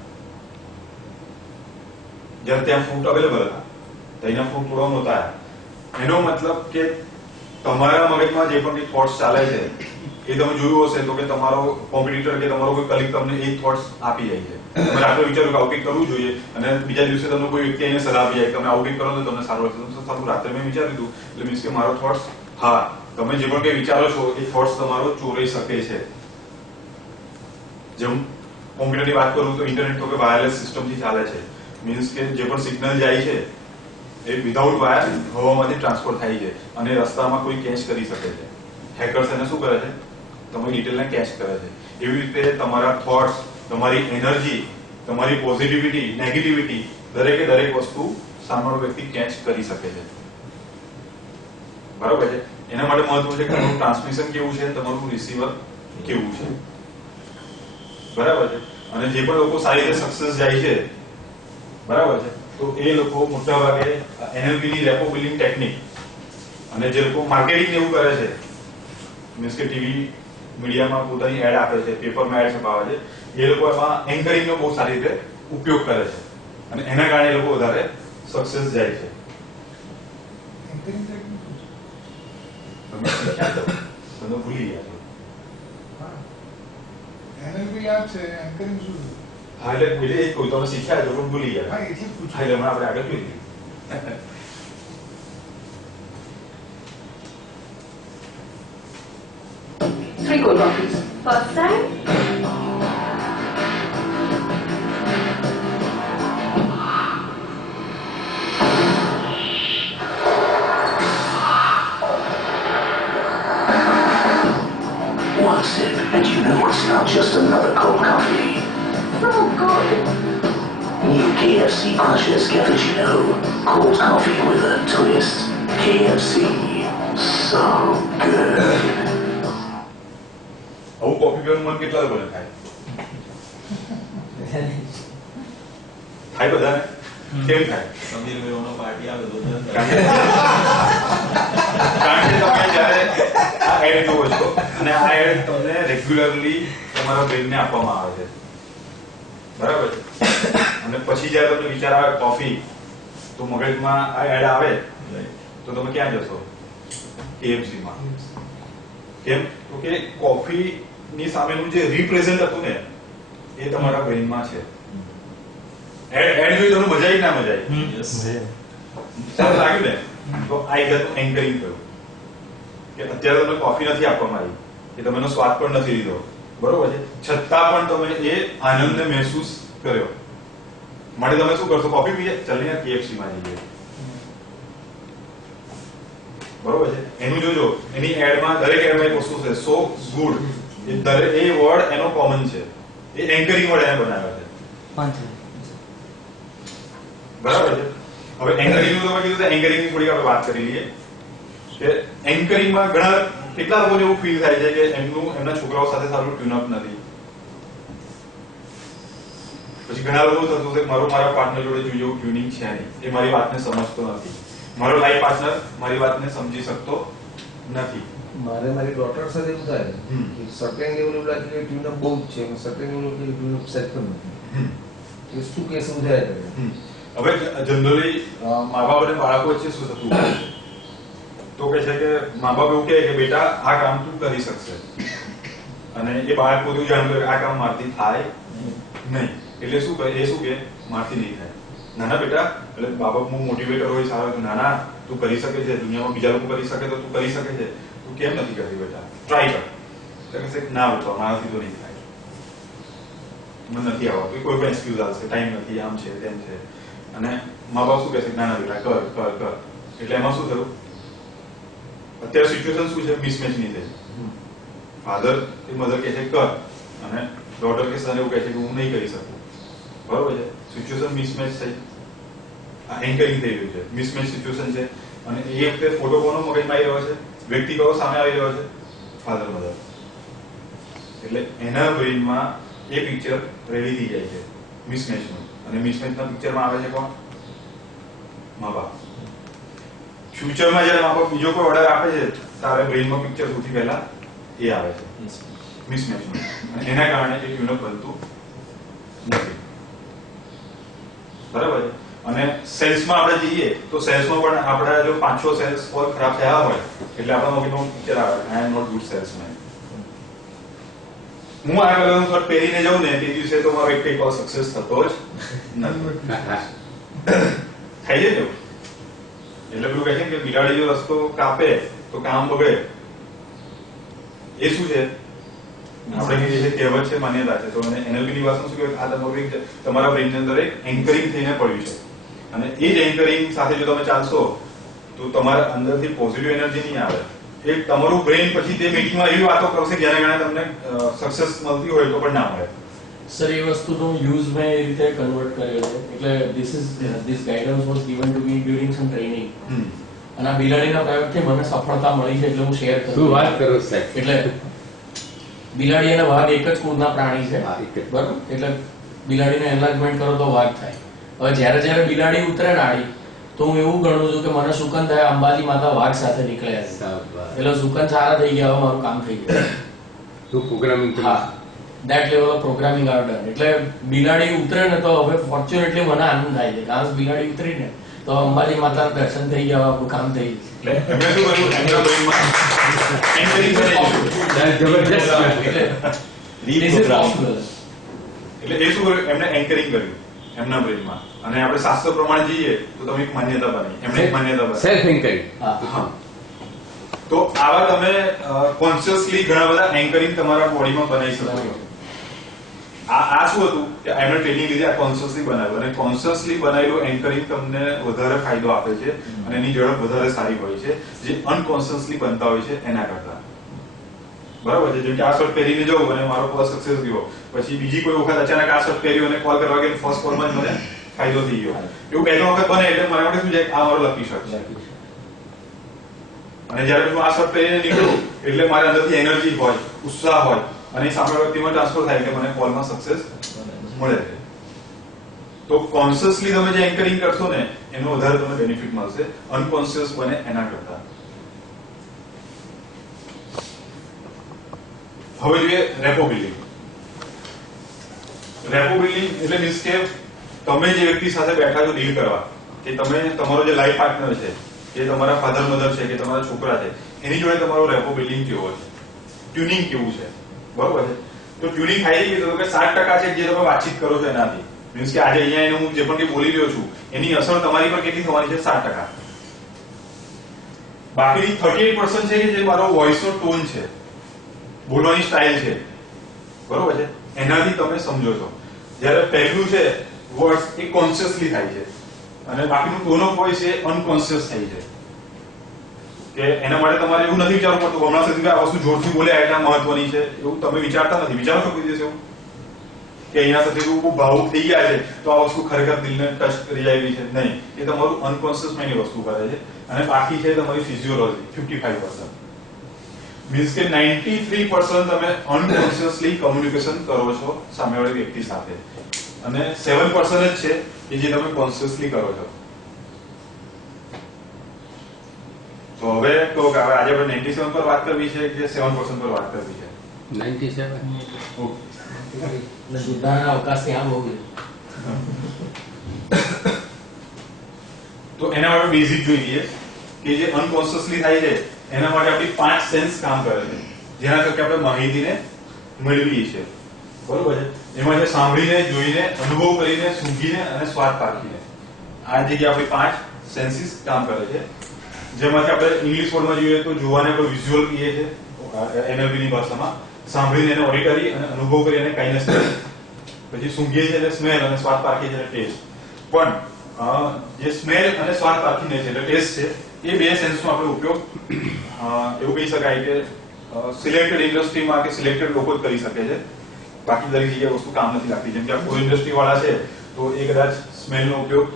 જ્યારે ત્યાં ફ્રૂટ અવેલેબલ હતા તો એના ફ્રૂટ થોડા નહોતા. એનો મતલબ કે તમારા મગજમાં જે પણ થોટ્સ ચાલે છે એ તમે જોયું હશે તો કે તમારો કોમ્પિટિટર કે તમારો કોઈ કલીગ તમને એ થોટ્સ આપી જાય છે. તમે રાત્રે વિચારો કે આવું કંઈક કરવું જોઈએ અને બીજા દિવસે તમને કોઈ વ્યક્તિ એને સલાહ આપી જાય કે તમે આવું કંઈક કરો તો તમને સારું રહેશે. તો રાત્રે મેં વિચાર્યું હતું એટલે મીન્સ કે મારો થોટ્સ, હા તમે જે પણ કંઈ વિચારો છો એ થોટ્સ તમારો ચોરાઈ શકે છે. જેમ કોમ્પ્યુટરની વાત કરું તો ઇન્ટરનેટ તો કે વાયરલેસ સિસ્ટમથી ચાલે છે. મીન્સ કે જે પણ સિગ્નલ જાય છે એ વિધાઉટ વાયર હવામાંથી ટ્રાન્સફર થાય છે અને રસ્તામાં કોઈ કેચ કરી શકે છે. હેકર્સ એને શું કરે છે? તમારી ડિટેલને કેચ કરે છે. એવી રીતે તમારા થોટ્સ, તમારી એનર્જી, તમારી પોઝિટિવિટી, નેગેટિવિટી દરેકે દરેક વસ્તુ સામેનો વ્યક્તિ કેચ કરી શકે છે. બરાબર છે. એના માટે મહત્વ છે કે તમારું ટ્રાન્સમિશન કેવું છે, તમારું રિસીવર કેવું છે. બરાબર છે. અને જે પણ લોકો સારી રીતે સક્સેસ જાય છે, બરાબર છે, તો એ લોકો મોટા ભાગે NLP ની રેપો બિલ્ડિંગ ટેકનિક અને જે લોકો માર્કેટિંગ એવું કરે છે, મીન્સ કે ટીવી મીડિયામાં પોતાની એડ આપે છે, પેપરમાં એડ છપાવે છે, એ લોકો એમાં એન્કરિંગનો બહુ સારી રીતે ઉપયોગ કરે છે અને એના કારણે એ લોકો વધારે સક્સેસ જાય છે. તમે શીખ્યા છો, તમે ભૂલી ગયા છો. NLP યાદ છે, એન્કરિંગ શું છે? હા એટલે એ કોઈ તમે શીખ્યા છો પણ ભૂલી ગયા. હા એટલે પૂછો. એટલે હમણાં આપણે આગળ જોઈ લઈએ. Three cold coffees. First time? One sip, and you know it's not just another cold coffee. So good. New KFC Crunches Cappuccino. Cold coffee with a twist. KFC. So good. આવું કોફી પીવાનું મન કેટલા લોકોને થાય? થાય બધાને? કેમ થાય? સમીર મેરોનો પાર્ટી આવે તો કારણ કે તમે જ્યારે આ એડ જુઓ છો અને આ એડ તમને રેગ્યુલરલી તમારા બ્રેનને આપવામાં આવે છે, બરાબર છે, અને પછી જ્યારે તમને વિચાર આવે કોફી, તો મગજમાં આ એડ આવે તો તમે ક્યાં જશો? KFC માં. કેમ? તો કે કોફી ની સામેનું જે રિપ્રેઝન્ટ હતું ને એ તમારા બ્રેનમાં છે. એડ જોઈ તમને મજા આવી ના મજા આવી? સારું લાગ્યું ને? તો આ એક જાતનું એન્કરિંગ થયું કે અત્યારે તમને કોફી નથી આપવામાં આવી, કે તમે એનો સ્વાદ પણ નથી લીધો, બરોબર છે, છતાં પણ તમે એ આનંદને મહેસૂસ કર્યો. માટે તમે શું કરશો? કોફી પીએ, ચાલીને KFC માં જઈએ, બરોબર છે. એનું જોજો, એની એડમાં દરેક એડમાં એક વસ્તુ છે, સો ગુડ. એ વર્ડ એનો કોમન છે, એ એન્કરિંગ વર્ડ એને બનાવ્યો છે, બરાબર છે. હવે એન્કરિંગ નું તમે કીધું તો એન્કરિંગ ની થોડી આપણે વાત કરી લઈએ કે એન્કરિંગમાં કેટલા લોકોને એવું ફીલ થાય છે કે એમના છોકરાઓ સાથે સારું ટ્યુન અપ નથી. પછી ઘણા લોકો થતું કે મારા પાર્ટનર જોડે જોઈએ એવું ટ્યુનિંગ છે નહીં, એ મારી વાતને સમજતો નથી. મારો લાઈફ પાર્ટનર મારી વાતને સમજી શકતો નથી. મારે મારી ડોટર સાથે એવું થાય કે સર્ટેન લેવલ એવું લાગે કે ટ્યુન બહુ જ છે, સર્ટેન લેવલ કે ટ્યુન સેટ પણ નથી. એ શું કે સમજાય કરે. હવે જનરલી મા બાપ અને બાળકો વચ્ચે શું થતું હોય છે? તો કે છે કે મા બાપ એવું કહે કે બેટા આ કામ તું કરી શકશે, અને એ બાળક પોતે જાણતું કે આ કામ મારથી થાય નહીં, એટલે શું કહે, એ શું કે મારથી નહીં થાય. નાના બેટા, એટલે મા બાપ મોટિવેટર હોય સારો કે નાના તું કરી શકે છે, દુનિયામાં બીજા લોકો કરી શકે તો તું કરી શકે છે, તું કેમ નથી કરતી બેટા, ટ્રાય કર. એટલે કહે ના બેટા મારાથી તો નહીં થાય, મને નથી આવડતું, કોઈ પણ એક્સક્યુઝ આવશે, ટાઈમ નથી, આમ છે તેમ છે. અને મા બાપ શું કહે છે ના ના બેટા કર કર કર. એટલે એમાં શું થયું, અત્યારે સિચ્યુએશન શું છે, મિસમેચ ની થઈ. ફાધર કે મધર કહે છે કર, અને ડોટર કે સન એવું કહે છે કે હું નહીં કરી શકું. બરોબર છે, સિચ્યુએશન મિસમેચ થઈ, આ એન્કરિંગ થઈ રહ્યું છે, મિસમેચ સિચ્યુએશન છે. અને એ વખતે ફોટો કોનો મગજમાં આવી રહ્યો છે, વ્યક્તિ કયો સામે આવી રહ્યો છે, ફાધર મધર. એટલે એના બ્રેઇનમાં એ પિક્ચર રેડી થઈ જાય છે મિસમેચનું, અને મિસમેચના પિક્ચરમાં આવે છે કોણ, મા બાપ. ફ્યુચરમાં જ્યારે મા બાપ બીજો કોઈ ઓર્ડર આપે છે ત્યારે બ્રેઇનમાં પિક્ચર સૌથી પહેલા એ આવે છે મિસમેચનું, અને એના કારણે એ ટ્યુનઅપ બનતું નથી. બરાબર છે. અને સેલ્સમાં આપણે જઈએ તો સેલ્સમાં પણ આપણે જો 5-6 સેલ્સ કોલ ખરાબ થયા હોય એટલે આપણા મગજમાં પિક્ચર આવે, આઈ એમ નોટ ગુડ સેલ્સમેન. હું આ કલરનો શર્ટ પહેરીને જાઉં ને તે દિવસે તો મારો એક કોલ સક્સેસ થતો જ નથી. થઈ જાય. એટલે પેલું કહે છે કે બિલાડી જો રસ્તો કાપે તો કામ બગડે. એ શું છે, આપણે જે કહેવત છે, માન્યતા છે. તો એનએલપી ની ભાષામાં શું કહેવાય, આ તમારા બ્રેઇનની અંદર એક એન્કરિંગ થઈને પડ્યું છે, અને એ જ એન્કરિંગ સાથે જો તમે ચાલશો તો તમારા અંદરથી પોઝિટિવ એનર્જી નહીં આવે. એ તમારું બ્રેઇન પછી તે મીટિંગમાં એવી વાતો કરશે જેના કારણે તમને સક્સેસ મળતી હોય તો પણ ના મળે. સર એ વસ્તુનો યુઝ મેં એ રીતે કન્વર્ટ કર્યો છે. એટલે this guidance was given to me during some training, અને આ બિલાડીના પ્રયોગથી મને સફળતા મળી છે એટલે હું શેર કરું. શું વાત કરો સાહેબ? એટલે બિલાડી અને વાઘ એક જ કુળના પ્રાણી છે, બરાબર? એટલે બિલાડીને એનલાર્જમેન્ટ કરો તો વાઘ થાય. હવે જ્યારે બિલાડી ઉતરે નાડી તો હું એવું ગણું છું કે મને સુકન થાય અંબાજી માતા વાઘ સાથે નીકળ્યા છે, એટલે સુકન સારા થઈ ગયા, હવે મારું કામ થઈ ગયું. શું પ્રોગ્રામિંગ? હા, that level of programming are done. એટલે બિલાડી ઉતરે ને તો હવે ફોર્ચ્યુનેટલી મને આનંદ થાય છે, કારણ કે બિલાડી ઉતરી ને તો અંબાજી માતાના દર્શન થઈ ગયા, આપણું કામ થઈ ગયું. એમણે શું કર્યું, એમના બ્રેઇનમાં એન્કરિંગ કરી એટલે એ શું કર્યું, એમણે એન્કરિંગ કર્યું એમના બ્રેઇનમાં. અને આપણે શાસ્ત્ર પ્રમાણે જઈએ તો તમે એક માન્યતા બની, એમણે એક માન્યતા બની સેલ્ફ એન્કરિંગ. હા, તો આવા તમે કોન્શિયસલી ઘણા બધા એન્કરિંગ તમારા બોડીમાં બનાવી શકો છો. આ શું હતું કે એમણે ટ્રેનિંગ લીધી, આ કોન્શિયસલી બનાવ્યું, અને કોન્શિયસલી બનાવેલું એન્કરિંગ તમને વધારે ફાયદો આપે છે અને એની ઝડપ વધારે સારી હોય છે જે અનકોન્શિયસલી બનતા હોય છે એના કરતા. બરાબર છે. જેમ કે આ શર્ટ પહેરીને જવું અને મારો કોલ સક્સેસ ગયો, પછી બીજી કોઈ વખત અચાનક આ શર્ટ પહેર્યું અને કોલ કરવા ગયો, ફર્સ્ટ કોલમાં જ મને ફાયદો થઈ ગયો. એવું 2-3 વખત બને એટલે મારા માટે શું છે, આ મારો લકી શર્ટ છે. અને જ્યારે હું આ શર્ટ પહેરીને નીકળું એટલે મારા અંદરથી એનર્જી હોય, ઉત્સાહ હોય, અને સામે વ્યક્તિમાં ટ્રાન્સફર થાય એટલે મને કોલમાં સક્સેસ મળે છે. તો કોન્શિયસલી તમે જે એન્કરિંગ કરશો ને એનો વધારે તમને બેનિફિટ મળશે અનકોન્શિયસ બને એના કરતા. હવે જોઈએ રેપો બિલ્ડિંગ. રેપો બિલ્ડિંગ એટલે મીન્સ કે તમે જે વ્યક્તિ સાથે બેઠા છો ડીલ કરવા, કે તમે તમારો જે લાઈફ પાર્ટનર છે, કે તમારા ફાધર મધર છે, કે તમારા છોકરા છે, એની જોડે તમારો રેપો બિલ્ડિંગ કેવો છે, ટ્યુનિંગ કેવું છે. બરોબર છે. તો ટ્યુનિંગ થાય છે કે 60% છે જે તમે વાતચીત કરો છો એનાથી, મીન્સ કે આજે અહીંયા એને હું જે પણ બોલી રહ્યો છું એની અસર તમારી પર કેટલી થવાની છે, 60%. બાકીની 38% છે કે જે મારો વોઇસનો ટોન છે, બોલવાની સ્ટાઇલ છે, બરોબર છે, એનાથી તમે સમજો છો. જ્યારે પહેલું છે વર્ડ્સ એ કોન્શિયસલી થાય છે, અને બાકીનું tone of voice A unconscious થાય છે. કે એના માટે તમારે એવું નથી વિચારવું પડતું હમણાં સુધી આ વસ્તુ જોરથી બોલ્યા એટલે મહત્વની છે, એવું તમે વિચારતા નથી. વિચારો છો કોઈ દિવસ એવું કે અહીંયા સુધી બહુ ભાવુક થઈ ગયા છે તો આ વસ્તુ ખરેખર દિલને ટચ કરી જાય એવી છે? નહીં, એ તમારું અનકોન્શિયસ માઇન્ડ વસ્તુ કરે છે. અને બાકી છે તમારી ફિઝિયોલોજી 55%. મીન્સ કે 93% તમે અનકોન્શિયસલી કમ્યુનિકેશન કરો છો સામેવાળી વ્યક્તિ સાથે, અને 7% જ છે કે જે તમે કોન્શિયસલી કરો છો. તો હવે તો કે હવે આજે આપણે 97 પર વાત કરવી છે કે 7% પર વાત કરવી છે? 97. ઓકે. સુધારણા અવકાશ ત્યાં બહુ છે. તો એના માટે બેઝિક જોઈએ કે જે અનકોન્શિયસલી થાય છે એના માટે આપણી 5 સેન્સ કામ કરે છે, જેના થકી આપણે માહિતીને મેળવીએ છીએ. બરોબર છે? એમાં છે સાંભળીને, જોઈને, અનુભવ કરીને, સૂંઘીને અને સ્વાદ પારખીને. આ જગ્યાએ આપણી 5 સેન્સીસ કામ કરે છે, જેમાંથી આપણે ઇંગ્લિશ વર્ડમાં જોઈએ તો જોવાને આપણે વિઝ્યુઅલ કહીએ છીએ NLP ની ભાષામાં, સાંભળીને એને ઓડિટરી અને અનુભવ કરીને કાઇનેસ્થેટિક, પછી સૂંઘીએ છીએ એટલે સ્મેલ અને સ્વાદ પારખીએ છીએ એટલે ટેસ્ટ. પણ જે સ્મેલ અને સ્વાદ પારખીને છે એટલે ટેસ્ટ છે, એ બે સેન્સનો આપણે ઉપયોગ એવું કહી શકાય કે સિલેક્ટેડ ઇન્ડસ્ટ્રીમાં કે સિલેક્ટેડ લોકો જ કરી શકે છે. બાકી દરેક જગ્યાએ વસ્તુ કામ નથી લાગતી. જેમ કે આ કોઈ ઇન્ડસ્ટ્રી વાળા છે તો એ કદાચ સ્મેલનો ઉપયોગ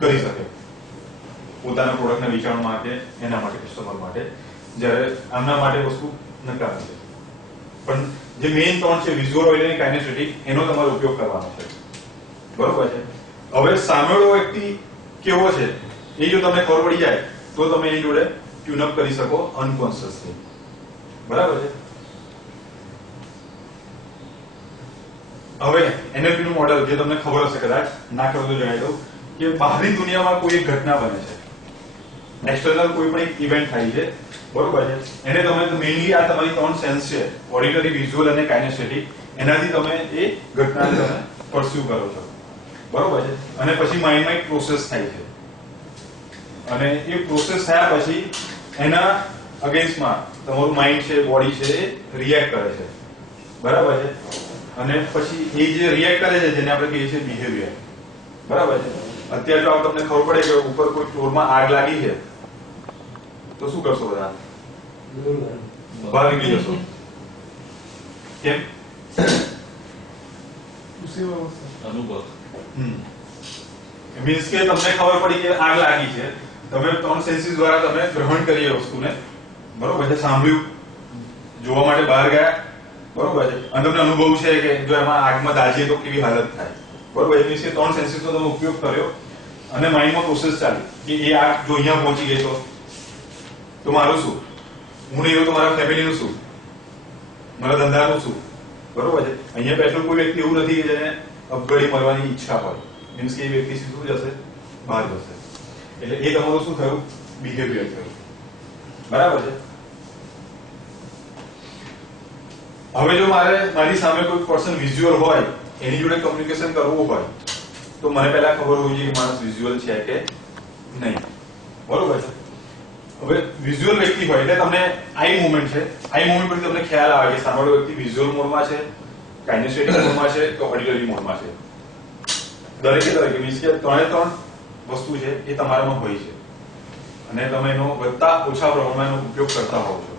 કરી શકે પોતાના પ્રોડક્ટને વેચાણ માટે, એના માટે, કસ્ટમર માટે, જ્યારે આમના માટે વસ્તુ નકામી છે. પણ જે મેઇન 3 છે વિઝ્યુઅલ, ઓડિટરી અને કાઇનેસ્થેટિક, એનો તમારે ઉપયોગ કરવાનો છે. બરોબર છે? હવે સામેવાળો વ્યક્તિ કેવો છે એ જો તમને ખબર પડી જાય તો તમે એની જોડે ટ્યુન અપ કરી શકો અનકોન્શિયસલી. બરાબર છે? હવે NLP નું મોડેલ જે તમને ખબર હશે, કદાચ ના ખબર તો જણાવી દઉં કે બહારની દુનિયામાં કોઈ એક ઘટના બને છે, એક્સટર્નલ કોઈ પણ એક ઇવેન્ટ થાય છે. બરોબર છે? એને તમે મેઇનલી આ તમારી 3 સેન્સ છે, ઓડિટરી, વિઝ્યુઅલ અને કાઇનેસ્થેટિક, એનાથી તમે એ ઘટનાને તમે પરસ્યુ કરો છો. બરોબર છે? અને પછી માઇન્ડમાં એક પ્રોસેસ થાય છે, અને એ પ્રોસેસ થયા પછી એના અગેન્સ્ટમાં તમારું માઇન્ડ છે, બોડી છે, એ રિએક્ટ કરે છે. બરાબર છે? અને પછી એ જે રિએક્ટ કરે છે જેને આપણે કહીએ છીએ બિહેવિયર. બરાબર છે? અત્યારે જો તમને ખબર પડે કે ઉપર કોઈ ફ્લોરમાં આગ લાગી છે તો શું કરશો? બધા બહાર નીકળી જશો. કેમ? અનુભવ. મીન્સ કે તમને ખબર પડી કે આગ લાગી છે, તમે 3 સેન્સીસ દ્વારા તમે ગ્રહણ કરી એ વસ્તુને. બરોબર છે? સાંભળ્યું, જોવા માટે બહાર ગયા. બરોબર છે? અને તમને અનુભવ છે કે જો એમાં આગમાં દાજીએ તો કેવી હાલત થાય. બરોબર? એ મીન્સ કે 3 સેન્સીસનો તમે ઉપયોગ કર્યો અને માઇન્ડમાં પ્રોસેસ ચાલી કે એ આગ જો અહીંયા પહોંચી ગઈ તો મારું શું? હું નહીં રહ્યો તો મારા ફેમિલીનું શું? મારા ધંધાનું શું? બરોબર છે? અહીંયા પેટ્રોલ કોઈ વ્યક્તિ એવું નથી કે જેને અપઘડી મરવાની ઈચ્છા હોય. મીન્સ કે એ વ્યક્તિ શું જશે? બહાર જશે. એટલે એ તમારું શું થયું? બિહેવિયર થયું. બરાબર છે? હવે જો મારી સામે કોઈ પર્સન વિઝ્યુઅલ હોય, એની જોડે કમ્યુનિકેશન કરવું હોય તો મને પહેલા ખબર હોવી જોઈએ કે માણસ વિઝ્યુઅલ છે કે નહીં. બરોબર છે? હવે વિઝ્યુઅલ વ્યક્તિ હોય એટલે તમને આઈ મૂવમેન્ટ છે, આઈ મૂવમેન્ટ પરથી તમને ખ્યાલ આવે કે સામેવાળો વ્યક્તિ વિઝ્યુઅલ મોડમાં છે, કાઇનેસ્થેટિક મોડમાં છે કે ઓડિટરી મોડમાં છે. દરેકે મીન્સ કે 3 વસ્તુ છે એ તમારામાં હોય છે, અને તમે એનો વધતા ઓછા પ્રમાણમાં એનો ઉપયોગ કરતા હોવ છો.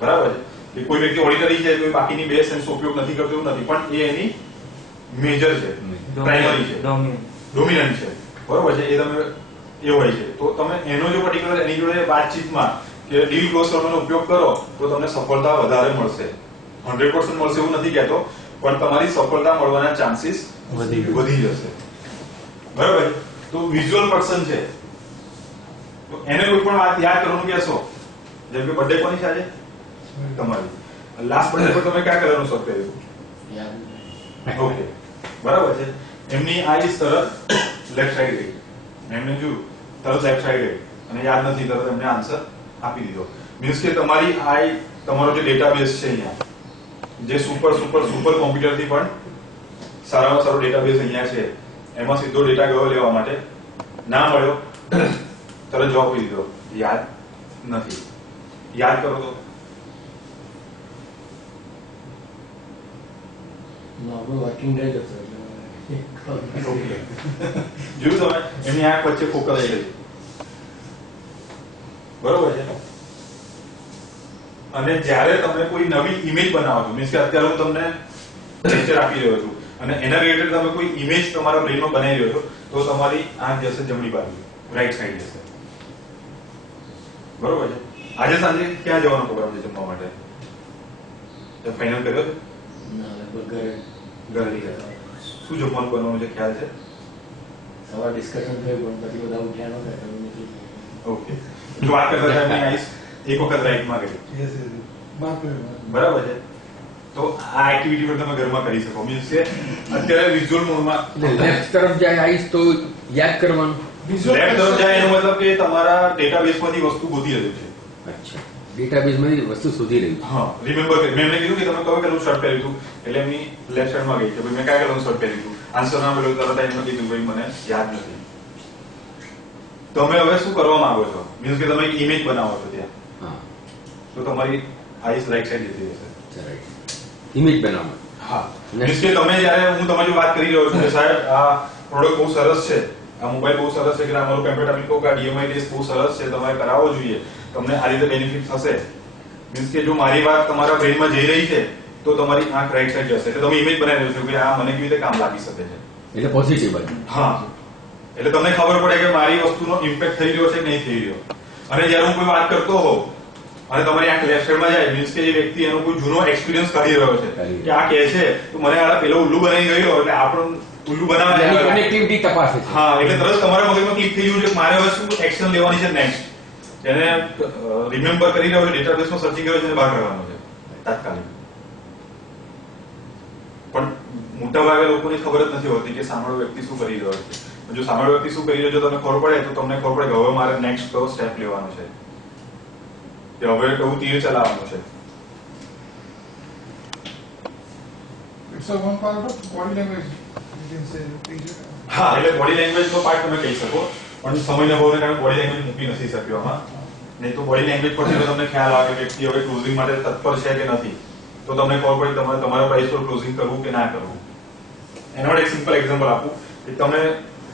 બરાબર છે? કે કોઈ વ્યક્તિ ઓડિટરી છે તો બાકીની 2 સેન્સનો ઉપયોગ નથી કરતો એવું નથી, પણ એ એની મેજર છે, પ્રાઇમરી છે, ડોમિનન્ટ છે. બરોબર છે? એ તમે એ હોય છે તો તમે એનો જો પર્ટિક્યુલર એની જોડે વાતચીતમાં કે ડીલ ક્લોઝ કરવાનો ઉપયોગ કરો તો તમને સફળતા વધારે મળશે. 100% મળશે એવું નથી કહેતો, પણ તમારી સફળતા મળવાના ચાન્સીસ વધી જશે. બરાબર? તો વિઝ્યુઅલ પર્સન છે તો એને કોઈ પણ વાત યાદ કરવાનું કહેશો, જેમ કે બર્થડે કોની છે આજે? તમારી. લાસ્ટ બર્થડે પર તમે ક્યાં કરવાનું શોખ કર્યું? ઓકે. બરાબર છે? એમની આઈસ તરત લેફ્ટ સાઈડ ગઈ, એમને જોયું તરત લેફ્ટ સાઈડ ગઈ અને યાદ નથી, તરત એમને આન્સર આપી દીધો. મીન્સ કે તમારી આઈ, તમારો જે ડેટાબેઝ છે અહીંયા, જે સુપર કોમ્પ્યુટરથી પણ સારામાં સારો ડેટાબેઝ અહીંયા છે, એમાં સીધો ડેટા ગયો લેવા માટે, ના મળ્યો તરત જવાબ આપી દીધો, યાદ નથી. યાદ કરો તો વર્કિંગ ડે જ હતો. જોયું તમે એમની આંખ વચ્ચે ફોકસ થઈ ગઈ. બરોબર છે? અને જ્યારે તમે કોઈ નવી ઇમેજ બનાવો છો, મીન્સ કે અત્યારે હું તમને લેક્ચર આપી રહ્યો છું અને એના રિલેટેડ તમે કોઈ ઇમેજ તમારા બ્રેનમાં બનાવી રહ્યો છો તો તમારી આંખ જશે જમણી બાજુ, રાઈટ સાઈડ જશે. બરોબર છે? આજે સાંજે ક્યાં જવાનો પ્રોગ્રામ છે જમવા માટે? ફાઇનલ કર્યો છે? ઘરે શું જમવાનું બનવાનું છે ખ્યાલ છે? સવાર ડિસ્કશન થયું પણ પછી બધા ઉઠ્યા નહોતા. ઓકે, જો વાત કરતા હતા એમની આઈસ એક વખત રાઈટમાં ગઈ, બરાબર છે, તો આ એક્ટિવિટી પણ તમે ઘરમાં કરી શકો. મીન્સ કે અત્યારે વિઝ્યુઅલ મોડમાં લેફ્ટ તરફ જાય આઈસ તો યાદ કરવાનું. લેફ્ટ તરફ જાય એનો મતલબ કે તમારા ડેટાબેઝમાંથી વસ્તુ ગોતી રહ્યું છે. અચ્છા, ડેટાબેઝમાંથી વસ્તુ શોધી રહી છે. હા, રિમેમ્બર કરી. મેં એમને કીધું કે તમે કયો કલરનું શર્ટ પહેર્યું હતું, એટલે એમની લેફ્ટ સાઈડમાં ગઈ કે ભાઈ મેં કયા કલરનું શર્ટ પહેર્યું હતું. આન્સર ના મળ્યો તરત એમને કીધું ભાઈ મને યાદ નથી. તમે હવે શું કરવા માંગો છો? મીન્સ કે તમે એક ઇમેજ બનાવો છો ત્યાં, હા, તો તમારી આઈસ રાઈટ સાઈડ જતી રહેશે. રાઈટ, ઇમેજ બનાવવા. હા, મીન્સ કે તમે જ્યારે હું તમારી વાત કરી રહ્યો છું કે સાહેબ આ પ્રોડક્ટ બહુ સરસ છે, આ મોબાઈલ બહુ સરસ છે, કે અમારું કમ્પેટેબલ કો ડીએમઆઈ ટેસ્ટ બહુ સરસ છે, તમારે કરાવવો જોઈએ, તમને આ રીતે બેનિફિટ થશે. મીન્સ કે જો મારી વાત તમારા બ્રેનમાં જઈ રહી છે તો તમારી આંખ રાઈટ સાઈડ જશે, એટલે તમે ઇમેજ બનાવી રહ્યો છો કે આ મને કેવી રીતે કામ લાગી શકે છે. એટલે પોઝિટિવ બાજુ. હા, એટલે તમને ખબર પડે કે મારી વસ્તુનો ઇમ્પેક્ટ થઈ રહ્યો છે કે નહીં થઈ રહ્યો. અને જ્યારે હું કોઈ વાત કરતો હોઉં અને તમારી આંખ લેફ્ટ સાઈડમાં જાય, મીન્સ કે એ વ્યક્તિ એનો કોઈ જૂનો એક્સપિરિયન્સ કાઢી રહ્યો છે કે આ કહે છે તો મને આ પેલો ઉલ્લુ બનાવી ગયો, એટલે આપણું ઉલ્લુ બનાવવા કનેક્ટિવિટી તપાસે છે. હા, એટલે તરત તમારા મગજમાં ક્લિક થઈ ગયું છે કે મારે હવે શું એક્શન લેવાની છે નેક્સ્ટ. એને રિમેમ્બર કરી રહ્યો છે, ડેટાબેઝમાં સર્ચિંગ કર્યો છે અને બહાર કાઢવાનો છે તાત્કાલિક. પણ મોટાભાગે લોકોને ખબર જ નથી હોતી કે સામેનો વ્યક્તિ શું કરી રહ્યો છે. જો સામેનો વ્યક્તિ શું કરી રહ્યો છે તમને ખબર પડે તો તમને ખબર પડે કે હવે મારે નેક્સ્ટ કયો સ્ટેપ લેવાનો છે, કે હવે કયું તીર ચલાવવાનું છે. It's a one part of body language. You can say. હા, એટલે બોડી લેંગ્વેજ નો પાર્ટ તમે કહી શકો, પણ સમયના ભાવને કારણે બોડી લેંગ્વેજ મૂકી નથી શક્યો આમાં. નહીં તો બોડી લેંગ્વેજ પરથી તમને ખ્યાલ આવે કે વ્યક્તિ હવે ક્લોઝિંગ માટે તત્પર છે કે નથી, તો તમને ખબર પડે તમારે તમારા પ્રાઇસ પર ક્લોઝિંગ કરવું કે ના કરવું. એનો એક સિમ્પલ એક્ઝામ્પલ આપું કે તમે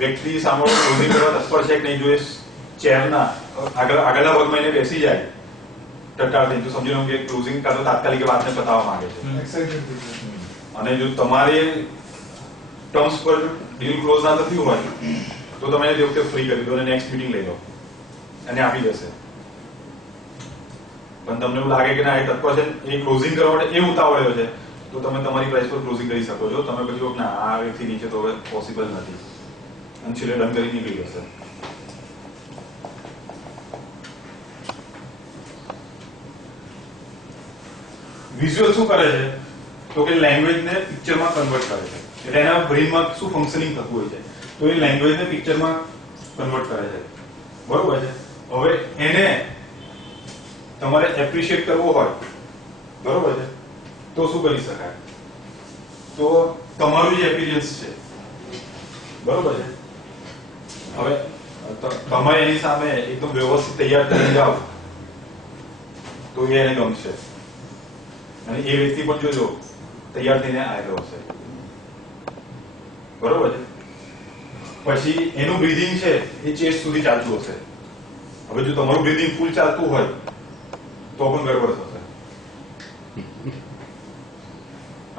વ્યક્તિ સામે ક્લોઝિંગ કરવા તત્પર છે કે નહીં, જો એ ચેરના આગળના ભાગમાં એને બેસી જાય ટટ્ટાર થઈ, તો સમજી લો કે ક્લોઝિંગ કાં તો તાત્કાલિક વાતને પતાવવા માંગે છે. અને જો તમારે ટર્મ્સ પર ડીલ ક્લોઝ ના થતી હોય તો તમે એ વખતે ફ્રી કરી દો અને નેક્સ્ટ મીટિંગ લઈ લો અને આપી દેશે. પણ તમને એવું લાગે કે ના એ તત્પર છે, એ ક્લોઝિંગ કરવા માટે એ ઉતાવળ્યો છે, તો તમે તમારી પ્રાઇસ પર ક્લોઝિંગ કરી શકો છો. તમે પછી ના આ વ્યક્તિ નીચે તો હવે પોસિબલ નથી અને છેલ્લે ડન કરી નીકળી જશે. વિઝ્યુઅલ શું કરે છે તો કે લેંગ્વેજને પિક્ચરમાં કન્વર્ટ કરે છે. એટલે એના બ્રેઇનમાં શું ફંક્શનિંગ થતું હોય છે તો એ લેંગ્વેજને પિક્ચરમાં કન્વર્ટ કરે છે, બરોબર છે. હવે એને તમારે એપ્રિશિએટ કરવો હોય, બરોબર છે, તો શું કરી શકાય? તો તમારું જે એપિરિયન્સ છે, બરોબર છે, હવે તમે એની સામે એકદમ વ્યવસ્થિત તૈયાર કરી જાઓ તો એ એને ગમશે અને એ વ્યક્તિ પણ જોજો તૈયાર થઈને આવેલો હશે, બરોબર છે. પછી એનું બ્રીધિંગ છે એ ચેસ્ટ સુધી ચાલતું હશે. હવે જો તમારું બ્રીધિંગ ફૂલ ચાલતું હોય તો પણ ગડબડ થશે.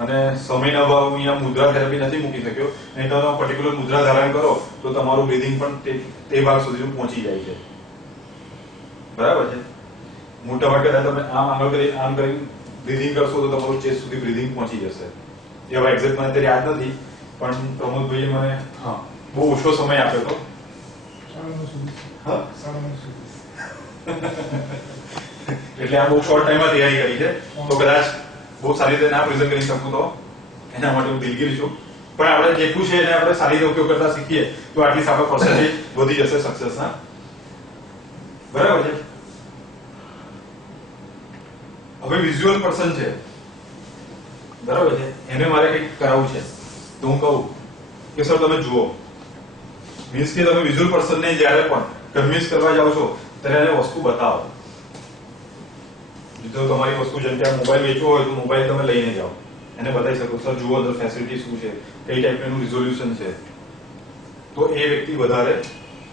અને સમયના અભાવ અહીંયા મુદ્રા થેરાપી નથી મૂકી શક્યો, નહીં તો પર્ટિક્યુલર મુદ્રા ધારણ કરો તો તમારું બ્રીધિંગ પણ તે ભાગ સુધી પહોંચી જાય છે, બરાબર છે. મોટા ભાગે તમે આમ આગળ કરી આમ કરી બ્રીધિંગ કરશો તો તમારું ચેસ્ટ સુધી બ્રીધિંગ પહોંચી જશે. એ હવે એક્ઝેક્ટ મને અત્યારે યાદ નથી, પણ પ્રમોદભાઈએ મને બહુ ઓછો સમય આપ્યો હતો. એટલે આ બહુ શોર્ટ ટાઈમમાં તૈયારી કરી છે, તો કદાચ બહુ સારી રીતે ના પ્રેઝન્ટ કરી શકું તો એના માટે હું દિલગીર છું. પણ આપણે જેટલું છે એને આપણે સારી રીતે ઉપયોગ કરતા શીખીએ તો આટલી આપણા પર્સન્ટેજ વધી જશે સક્સેસના, બરાબર છે. હવે વિઝ્યુઅલ પર્સન છે, બરાબર છે, એને મારે કંઈક કરાવવું છે તો હું કહું કે સર તમે જુઓ. મીન્સ કે તમે વિઝ્યુઅલ પર્સનને જ્યારે પણ કન્વિન્સ કરવા જાઓ છો ત્યારે એને વસ્તુ બતાવો. જો તમારી વસ્તુ જેમ કે આ મોબાઈલ વેચવો હોય તો મોબાઈલ તમે લઈને જાઓ, એને બતાવી શકો સર જુઓ ધ ફેસિલિટી શું છે, કઈ ટાઈપનું રિઝોલ્યુશન છે, તો એ વ્યક્તિ વધારે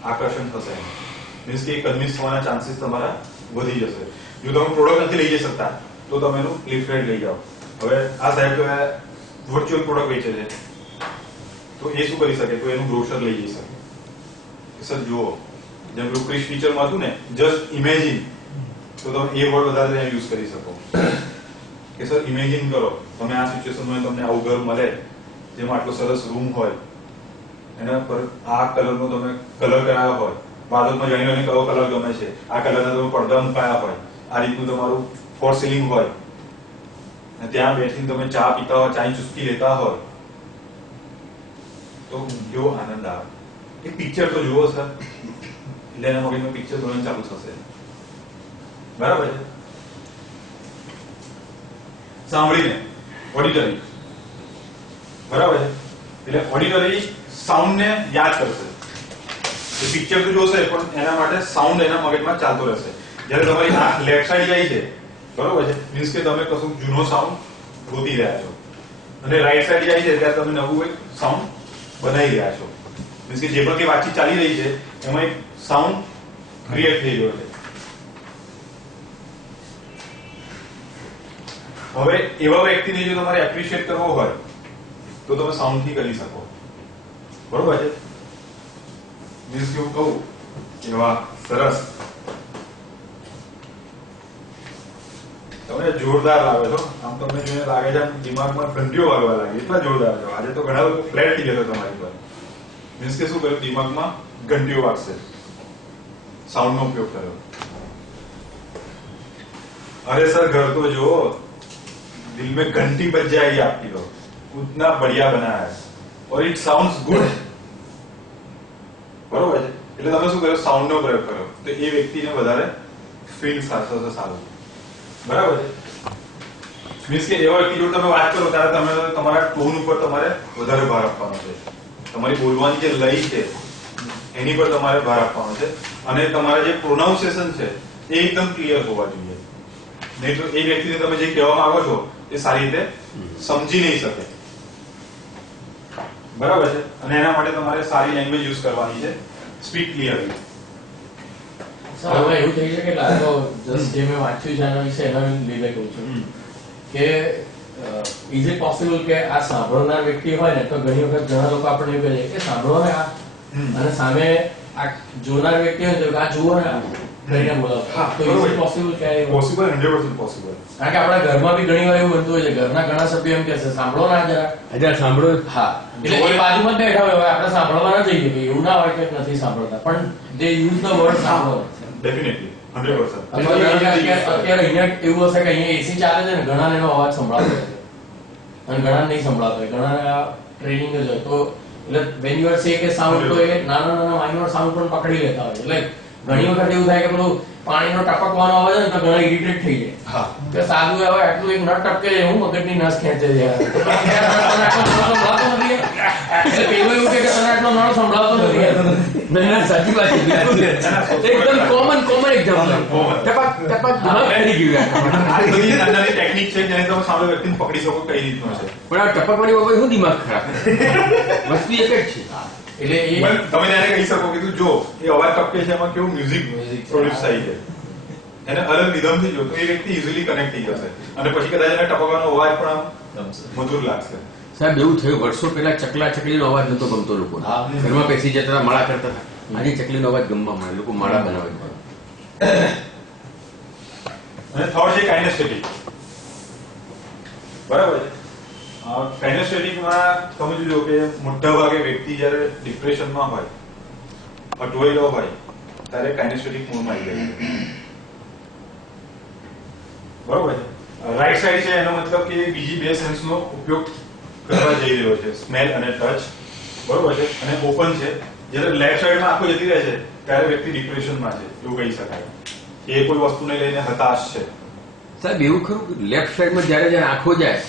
આકર્ષણ થશે. મીન્સ કે કન્વિન્સ થવાના ચાન્સીસ તમારા વધી જશે. જો તમે પ્રોડક્ટ નથી લઈ જઈ શકતા તો તમે એનું લીફલેટ લઈ જાઓ. હવે આ સાહેબ તો વર્ચ્યુઅલ પ્રોડક્ટ વેચે છે તો એ શું કરી શકે, તો એનું બ્રોશર લઈ જઈ શકે કે સર જુઓ, જેમ પેલું ક્રિશ ફીચરમાં હતું ને જસ્ટ ઇમેજિન, તો તમે એ વર્ડ વધારે યુઝ કરી શકો કે સર ઇમેજિન કરો તમે આ સિચ્યુએશનમાં તમને આવું ઘર મળે જેમાં આટલો સરસ રૂમ હોય, એના પર આ કલરનો તમે કલર કરાવ્યો હોય વાદળમાં જાણી લો ને કયો કલર ગમે છે, આ કલરના તમે પડદા મુકાયા હોય, આ રીતનું તમારું ફોર સીલિંગ હોય, અને ત્યાં બેસીને તમે ચા પીતા હોય, ચાની ચુસ્કી લેતા હોય, તો કેવો આનંદ આવે. એક પિક્ચર તો જુઓ સર, એટલે એના મગજમાં પિક્ચર જોવાનું ચાલુ થશે. બરાબર છે? સાંભળીને ઓડિટરી, બરાબર છે? એટલે ઓડિટરી સાઉન્ડ ને યાદ કરશે. પિક્ચર તો જોશે પણ એના માટે સાઉન્ડ એના મગજમાં ચાલતો રહેશે. જ્યારે તમારી આંખ લેફ્ટ સાઈડ જાય છે, બરોબર છે, મીન્સ કે તમે કશું જૂનો સાઉન્ડ ગોતી રહ્યા છો, અને રાઈટ સાઈડ જાય છે ત્યારે તમે નવું એક સાઉન્ડ બનાવી રહ્યા છો. મીન્સ કે જે પણ કઈ વાતચીત ચાલી રહી છે એમાં એક સાઉન્ડ ક્રિએટ થઈ રહ્યો છે. હવે એવા વ્યક્તિને જો તમારે એપ્રિશિએટ કરવો હોય તો તમે સાઉન્ડ થી કરી શકો. બરોબર છે? મીન્સ કે હું કહું એવા સરસ, તમે જોરદાર લાગે છો, આમ તમને જોઈને લાગે છે આમ દિમાગમાં ઘંટીઓ વાગવા લાગી, એટલા જોરદાર છો. આજે તો ઘણા લોકો ફ્લેટ થઈ જશે તમારી પર. મીન્સ કે શું કર્યું, દિમાગમાં ઘંટીઓ વાગશે, સાઉન્ડ નો ઉપયોગ કર્યો. अरे सर घर तो जो दिल में घंटी बज जाएगी आपकी, तो उतना बढ़िया बनाया है और इट साउंड्स गुड. बरोबर છે? એટલે તમે શું કરો, સાઉન્ડ નો પ્રયોગ કરો તો એ વ્યક્તિને વધારે ફીલ થશે સારું. બરાબર છે? મીન્સ કે એવા વ્યક્તિ જોડે તમે વાત કરો ત્યારે તમે તમારા ટોન ઉપર તમારે વધારે ભાર આપવાનો છે, તમારી બોલવાની જે લય છે એની પર તમારે ભાર આપવાનો છે, અને તમારા જે પ્રોનાઉન્સિએશન છે એ એકદમ ક્લિયર હોવા જોઈએ. નહીં તો એ વ્યક્તિને તમે જે કહેવા માંગો છો એ સારી રીતે સમજી નહીં શકે. બરાબર છે? અને એના માટે તમારે સારી લેંગ્વેજ યુઝ કરવાની છે, સ્પીક ક્લિયરલી. હવે એવું થઈ શકે કે આ તો જસ્ટ જે મેં વાંચ્યું છે એના વિશે એના લીધે કહું છું કે ઇઝ ઇટ પોસિબલ કે આ સાંભળનાર વ્યક્તિ હોય ને તો ઘણી વખત ઘણા લોકો આપણે એવું કહે કે સાંભળો ને આ, અને સામે આ જોનાર વ્યક્તિ હોય તો આ જુઓ ને કરીને બોલાવતા. તો ઇઝ ઇટ પોસિબલ કે પોસિબલ, 100% પોસિબલ. કારણ કે આપણા ઘરમાં બી ઘણી વાર એવું બનતું હોય છે, ઘરના ઘણા સભ્યો એમ કહે છે સાંભળો ના જરા સાંભળો. હા, એટલે એ બાજુમાં બેઠા હોય, આપણે સાંભળવા ના જઈએ કે એવું ના હોય કે નથી સાંભળતા, પણ દે યુઝ ધ વર્ડ સાંભળો. ડેફિનેટલી 100%. અત્યારે અહીંયા એવું હશે કે અહીંયા એસી ચાલે છે ને, ઘણાને એનો અવાજ સંભળાતો હોય અને ઘણા નહીં સંભળાતો હોય, ઘણા ટ્રેનિંગ જ હોય. તો એટલે વેન યુ આર સે કે સાઉન્ડ, તો એ નાના નાના માઇનોર સાઉન્ડ પણ પકડી લેતા હોય. એટલે ઘણી વખત એવું થાય કે પેલું પાણીનો ટપકવાનો અવાજ ને તો ઘણા ઇરિટેટ થઈ જાય કે સાદું હવે આટલું એક નટ ટપકે છે, હું મગજની નસ ખેંચે છે. એવું કે તને આટલો નળ સંભળાતો નથી. સાચી વાત છે, એકદમ કોમન એક્ઝામ્પલ. ટપક ટપક થઈ ગયું. આ બધી નાની ટેકનિક છે જેને તમે સામે વ્યક્તિને પકડી શકો કઈ રીતનો છે. પણ આ ટપકવાની બાબત શું દિમાગ ખરાબ, વસ્તુ એક જ છે. એટલે તમે એને કહી શકો કે તું જો એ અવાજ ટપકે છે એમાં કેવું મ્યુઝિક પ્રોડ્યુસ થાય છે, એને અલગ રિધમથી જો તો એ વ્યક્તિ ઇઝીલી કનેક્ટ થઈ જશે, અને પછી કદાચ એને ટપકવાનો અવાજ પણ આમ મધુર લાગશે. સાહેબ એવું થયું, વર્ષો પહેલા ચકલા ચકલીનો અવાજ નતો ગમતો લોકો, ઘરમાં બેસી જતા હતા, માળા કરતા હતા. આજે ચકલીનો અવાજ ગમવા મળે, લોકો માળા બનાવે છે. અને થર્ડ છે કાઇનેસ્થેટિક. બરાબર છે? કાઇનેસ્થેટિકમાં તમે જોજો કે મોટા ભાગે વ્યક્તિ જ્યારે ડિપ્રેશનમાં હોય, અટવાયેલો હોય, ત્યારે કાઇનેસ્થેટિક મોડમાં આવી જાય છે. બરોબર છે? રાઈટ સાઈડ છે એનો મતલબ કે બીજી બે સેન્સનો ઉપયોગ કરવા જઈ રહ્યો છે, સ્મેલ અને ટચ. બરોબર છે? અને ઓપન છે. જ્યારે લેફ્ટ સાઈડમાં આંખો જતી રહે છે ત્યારે વ્યક્તિ ડિપ્રેશનમાં છે એવું કહી શકાય, એ કોઈ વસ્તુને લઈને હતાશ છે. સાહેબ એવું ખરું કે લેફ્ટ સાઈડમાં જ્યારે આંખો જાય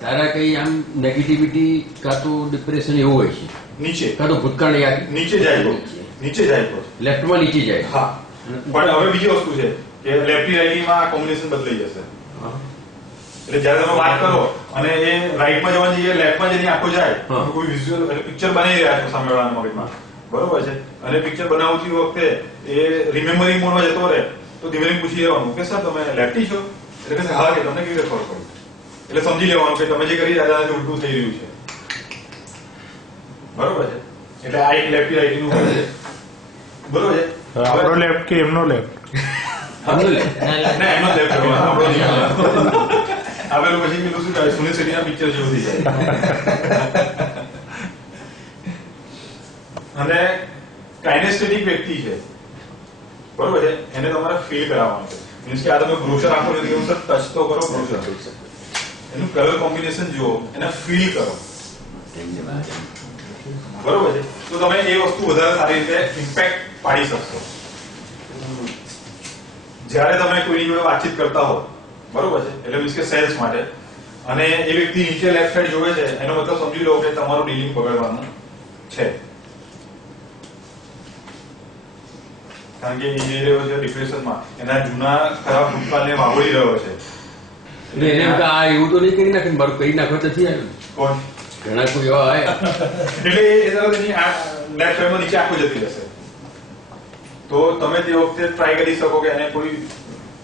ત્યારે કઈ આમ નેગેટિવિટી કાં તો ડિપ્રેશન એવું હોય છે, નીચે કાં તો ભૂતકાળ યાદ નીચે જાય, નીચે જાય લેફ્ટમાં નીચે જાય. હા, પણ હવે બીજી વસ્તુ છે કે લેફ્ટી રાઈટીમાં કોમ્બિનેશન બદલાઈ જશે. એટલે જ્યારે તમે વાત કરો અને એ રાઈટમાં જવાની જગ્યાએ લેફ્ટમાં જેની આંખો જાય, કોઈ વિઝ્યુઅલ એટલે પિક્ચર બનાવી રહ્યા છો સામેવાળાના મગજમાં, બરોબર છે? અને પિક્ચર બનાવતી વખતે એ રિમેમ્બરિંગ મોડમાં જતો રહે તો ધીમે ધીમે પૂછી લેવાનું કે સર તમે લેફ્ટી છો? એટલે કે હા, કે તમને કેવી રીતે ખબર પડી? એટલે સમજી લેવાનું કે તમે જે કરી રહ્યા હતા ઉલટું થઈ રહ્યું છે. બરોબર છે? એટલે આ એક લેફ્ટી રાઈટી નું હોય છે. બરોબર છે? આપણો લેફ્ટ કે એમનો લેફ્ટ? એમનો લેફ્ટ આપણો નહીં. આ પેલું પછી પેલું શું થાય, સુનિલ શેટ્ટીના પિક્ચર જેવું થઈ જાય. અને કાઇનેસ્થેટિક વ્યક્તિ છે, બરોબર છે, એને તમારે ફીલ કરાવવાનું છે. મીન્સ કે આ તમે બ્રોશર આપો છો એવું સર ટચ તો કરો બ્રોશર, એનું કલર કોમ્બિનેશન જુઓ, એને ફીલ કરો, બરોબર છે, તો તમે એ વસ્તુ વધારે સારી રીતે ઇમ્પેક્ટ પાડી શકશો. જ્યારે તમે કોઈની જોડે વાતચીત કરતા હો, બરોબર છે, એટલે મીન્સ કે સેલ્સ માટે, અને એ વ્યક્તિ નીચે લેફ્ટ સાઈડ જોવે છે, એનો મતલબ સમજી લો કે તમારું ડીલિંગ બગડવાનું છે, કારણ કે એ જઈ રહ્યો છે ડિપ્રેશનમાં, એના જૂના ખરાબ ભૂતકાળને વાવડી રહ્યો છે. એટલે એને એમ કે આ એવું તો નહીં કરી નાખે ને, મારું કરી નાખવા નથી આવ્યું. કોણ? ઘણા કોઈ એવા હોય. એટલે એ તરફ એની લેફ્ટ સાઈડમાં નીચે આંખો જતી રહેશે. તો તમે તે વખતે ટ્રાય કરી શકો કે એને કોઈ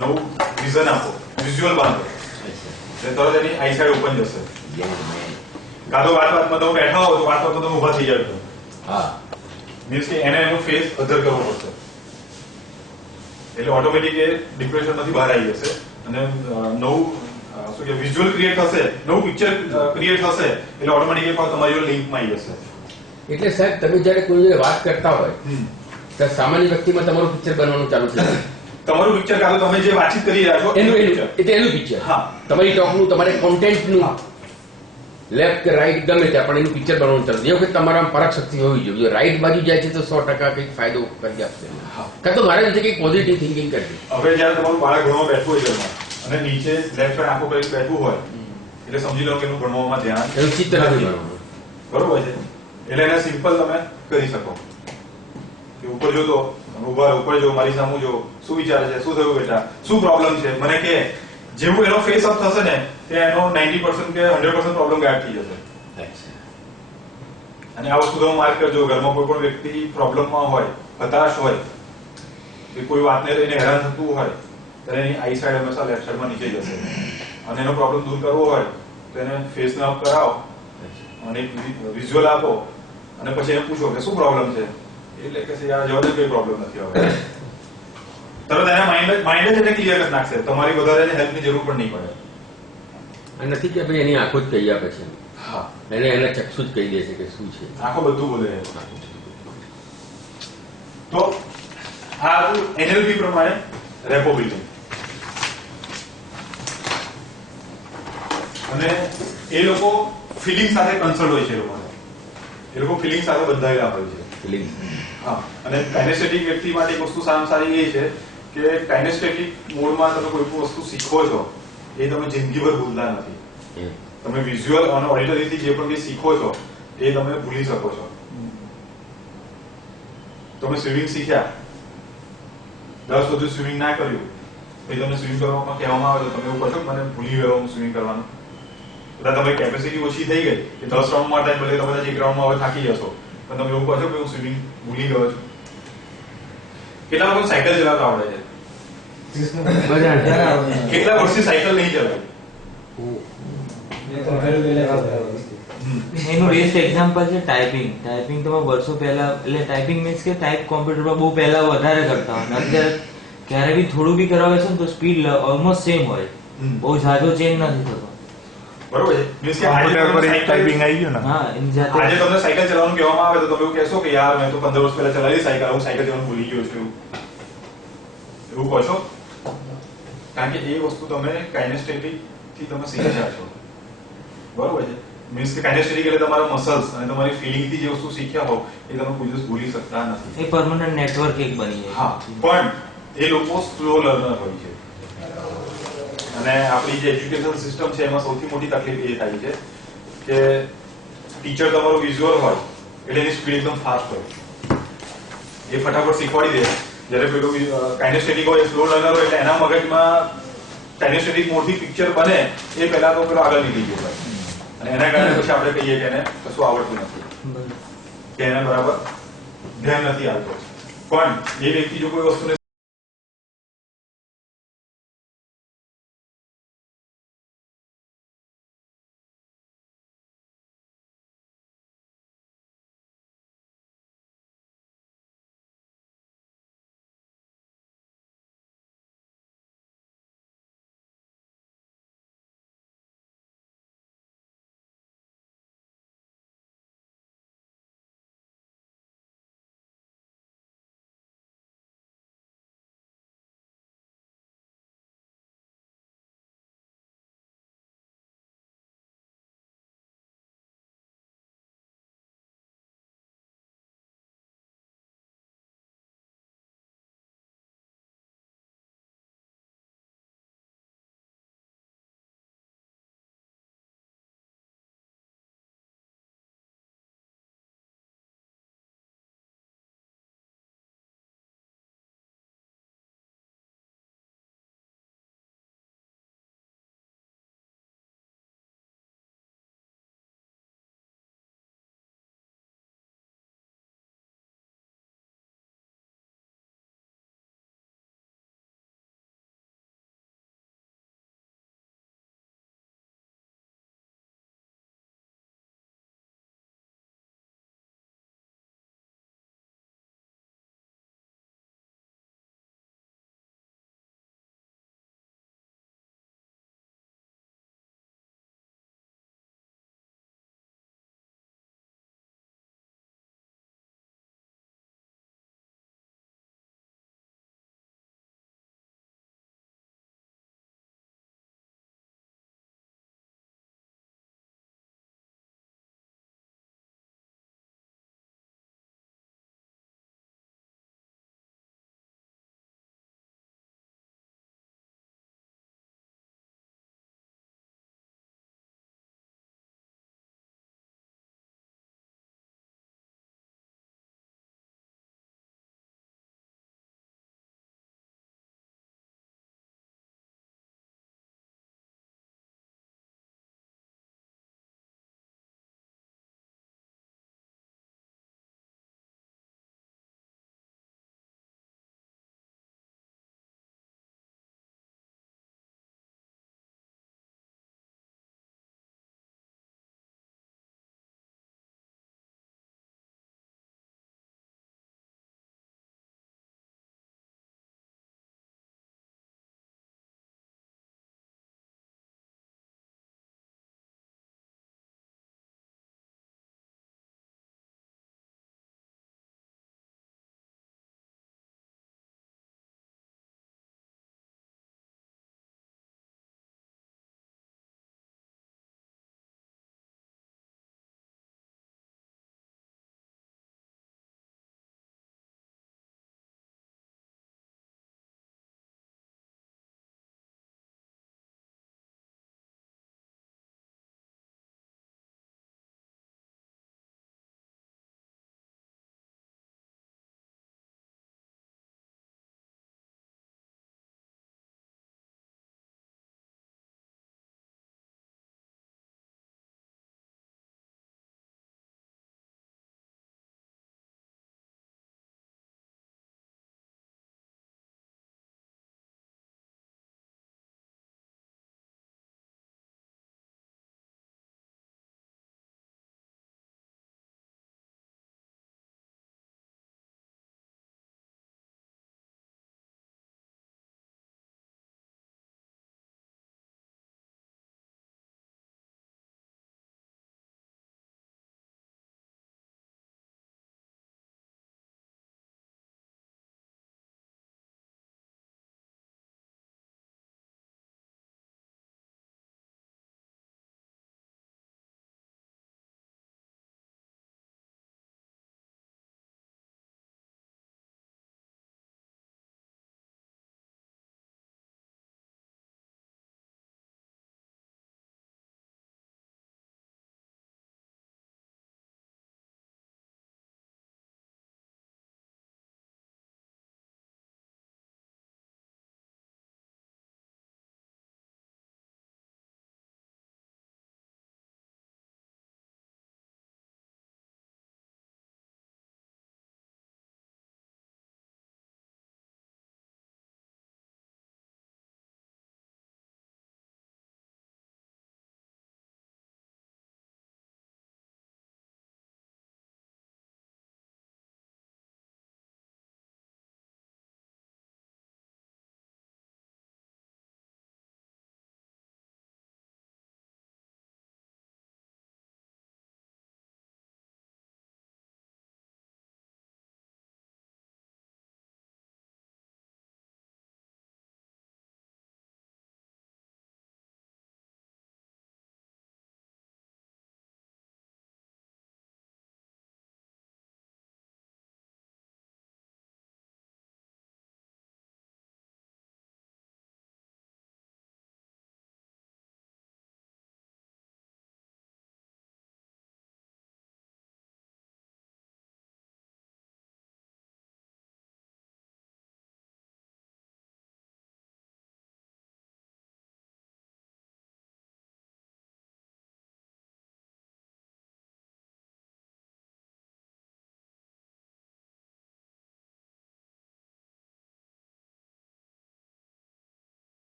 નવું વિઝન આપો, વિઝ્યુઅલ બાંધો, એટલે તરત એની આઈ સાઈડ ઓપન જશે. કાં તો વાતમાં તમે બેઠા હો તો વાતમાં તમે ઉભા થઈ જાવ. હા, મીન્સ કે એને એનો ફેસ અધર કરવો પડશે, એટલે ઓટોમેટિક એ ડિપ્રેશનમાંથી બહાર આવી જશે અને નવું શું કે વિઝ્યુઅલ ક્રિએટ થશે, નવું પિક્ચર ક્રિએટ થશે, એટલે ઓટોમેટિક એ તમારી જોડે લિંકમાં આવી જશે. એટલે સાહેબ તમે જયારે કોઈ જોડે વાત કરતા હોય ત્યારે સામાન્ય વ્યક્તિમાં તમારું પિક્ચર બનવાનું ચાલુ થઈ જાય. તમારું પિક્ચર કાં તો તમે જે વાતચીત કરી રહ્યા છો એનું પિક્ચર. હા, તમારી ટોકનું, તમારે કોન્ટેન્ટનું લેફ્ટ કે રાઈટ ગમે ત્યાં પણ એનું પિક્ચર બનવાનું ચાલુ. એ વખત તમારા પરાગ શક્તિ હોવી જોઈએ. રાઈટ બાજુ જાય છે તો 100% કંઈક ફાયદો કરી આપશે. કાં તો મારા વિશે કંઈક પોઝિટિવ થિંકિંગ કરવી. હવે જયારે તમારું બાળક ભણવા બેઠું હોય ઘરમાં અને નીચે લેફ્ટ સાઈડ આંખો કરી બેઠું હોય, એટલે સમજી લો કે એનું ભણવામાં ધ્યાન, એનું ચિત્ત નથી બનવાનું, બરોબર છે. એટલે એને સિમ્પલ તમે કરી શકો કે ઉપર જોતો, ઉભા ઉપર જો, મારી સામું જો, શું વિચારે છે, શું થયું બેટા, શું પ્રોબ્લેમ છે, મને કે. જેવું એનો ફેસ અપ થશે ને ત્યાં એનો 90% કે 100% પ્રોબ્લેમ ગાયબ થઈ જશે. અને આ વસ્તુ તમે માર્ક કરજો, ઘરમાં કોઈ પણ વ્યક્તિ પ્રોબ્લેમમાં હોય, હતાશ હોય, કે કોઈ વાતને લઈને હેરાન થતું હોય, ત્યારે એની આઈ સાઈડ હંમેશા લેફ્ટ સાઈડમાં નીચે જશે. અને એનો પ્રોબ્લેમ દૂર કરવો હોય તો એને ફેસને અપ કરાવો અને એક વિઝ્યુઅલ આપો અને પછી એને પૂછો કે શું પ્રોબ્લેમ છે, એટલે કે યાર જવા દે, કોઈ પ્રોબ્લેમ નથી હવે. તરત એના માઇન્ડ જ એને ક્લિયર કરી નાખશે, તમારી વધારે હેલ્પની જરૂર પણ નહીં પડે. નથી કે ભાઈ એની આંખો જ કહી આપે છે. હા, એને એના ચક્ષુ જ કહી દે છે કે શું છે. આંખો બધું બોલે. તો આ એનએલપી પ્રમાણે રેપો બિલ્ડિંગ, અને એ લોકો ફિલિંગ સાથે કન્સર્ન હોય છે. એ લોકો ફિલિંગ સાથે બંધાયેલા હોય છે. ફિલિંગ. હા, અને કાઇનેસ્થેટિક વ્યક્તિ માટે એક વસ્તુ સારી એ છે કે કાઇનેસ્થેટિક મોડમાં તમે કોઈ પણ વસ્તુ શીખો છો એ તમે જિંદગીભર ભૂલતા નથી. તમે વિઝ્યુઅલ અને ઓડિટરીથી જે પણ કંઈ શીખો છો એ તમે ભૂલી શકો છો. તમે સ્વિમિંગ શીખ્યા, 10 સુધી સ્વિમિંગ ના કર્યું, પછી તમને સ્વિમિંગ કરવામાં કહેવામાં આવે તો તમે એવું કહો મને ભૂલી ગયો હું સ્વિમિંગ કરવાનું. બધા તમારી કેપેસિટી ઓછી થઈ ગઈ કે 10 રાઉન્ડમાં થાય, ભલે તમે 1 રાઉન્ડમાં હવે થાકી જશો, પણ તમે એવું કહો છો કે હું સ્વિમિંગ ભૂલી ગયો છું. કેટલા લોકો સાયકલ ચલાવતા આવડે છે? કેટલા વર્ષથી સાયકલ નહીં ચલાવી? એનું બેસ્ટ એક્ઝામ્પલ છે ટાઈપિંગ. ટાઈપિંગ તમે વર્ષો પહેલા, એટલે ટાઈપિંગ મીન્સ કે ટાઈપ કોમ્પ્યુટરમાં બહુ પહેલા વધારે કરતા હોય, અત્યારે ક્યારે બી થોડું બી કરાવે છે ને તો સ્પીડ ઓલમોસ્ટ સેમ હોય, બહુ ઝાઝો ચેન્જ નથી થતો. બરોબર છે. મીન્સ કે આજે ટાઈપિંગ આવી ગયું ને. હા, એની જાતે આજે તમને સાયકલ ચલાવવાનું કહેવામાં આવે તો તમે એવું કહેશો કે યાર મેં તો 15 વર્ષ પહેલા ચલાવી સાયકલ, હું સાયકલ ચલાવવાનું ભૂલી ગયો છું, એવું કહો છો? કારણ કે એ વસ્તુ તમે કાઇનેસ્થેટિક થી તમે શીખ્યા છો, બરોબર છે. મીન્સ કે કાઇનેસ્થેટિક એટલે તમારા મસલ્સ અને તમારી ફિલિંગ થી જે વસ્તુ શીખ્યા હો એ તમે કોઈ દિવસ ભૂલી શકતા નથી. એ પરમનન્ટ નેટવર્ક એક બની જાય. હા, પણ એ લોકો સ્લો લર્નર હોય છે. અને આપણી જે એજ્યુકેશન સિસ્ટમ છે એમાં સૌથી મોટી તકલીફ એ થાય છે કે ટીચર તમારો વિઝ્યુઅલ હોય એટલે એની સ્પીડ એકદમ ફાસ્ટ હોય, એ ફટાફટ શીખવાડી દે. જ્યારે પેલું કાઇનેસ્થેટિક હોય, સ્લો લર્નર હોય, એટલે એના મગજમાં કાઇનેસ્થેટિક મોડથી પિક્ચર બને એ પહેલા તો પેલો આગળ નીકળી ગયો હોય, અને એના કારણે પછી આપણે કહીએ કે એને કશું આવડતું નથી, કે એને બરાબર ધ્યાન નથી આવતું. પણ એ વ્યક્તિ જો કોઈ વસ્તુને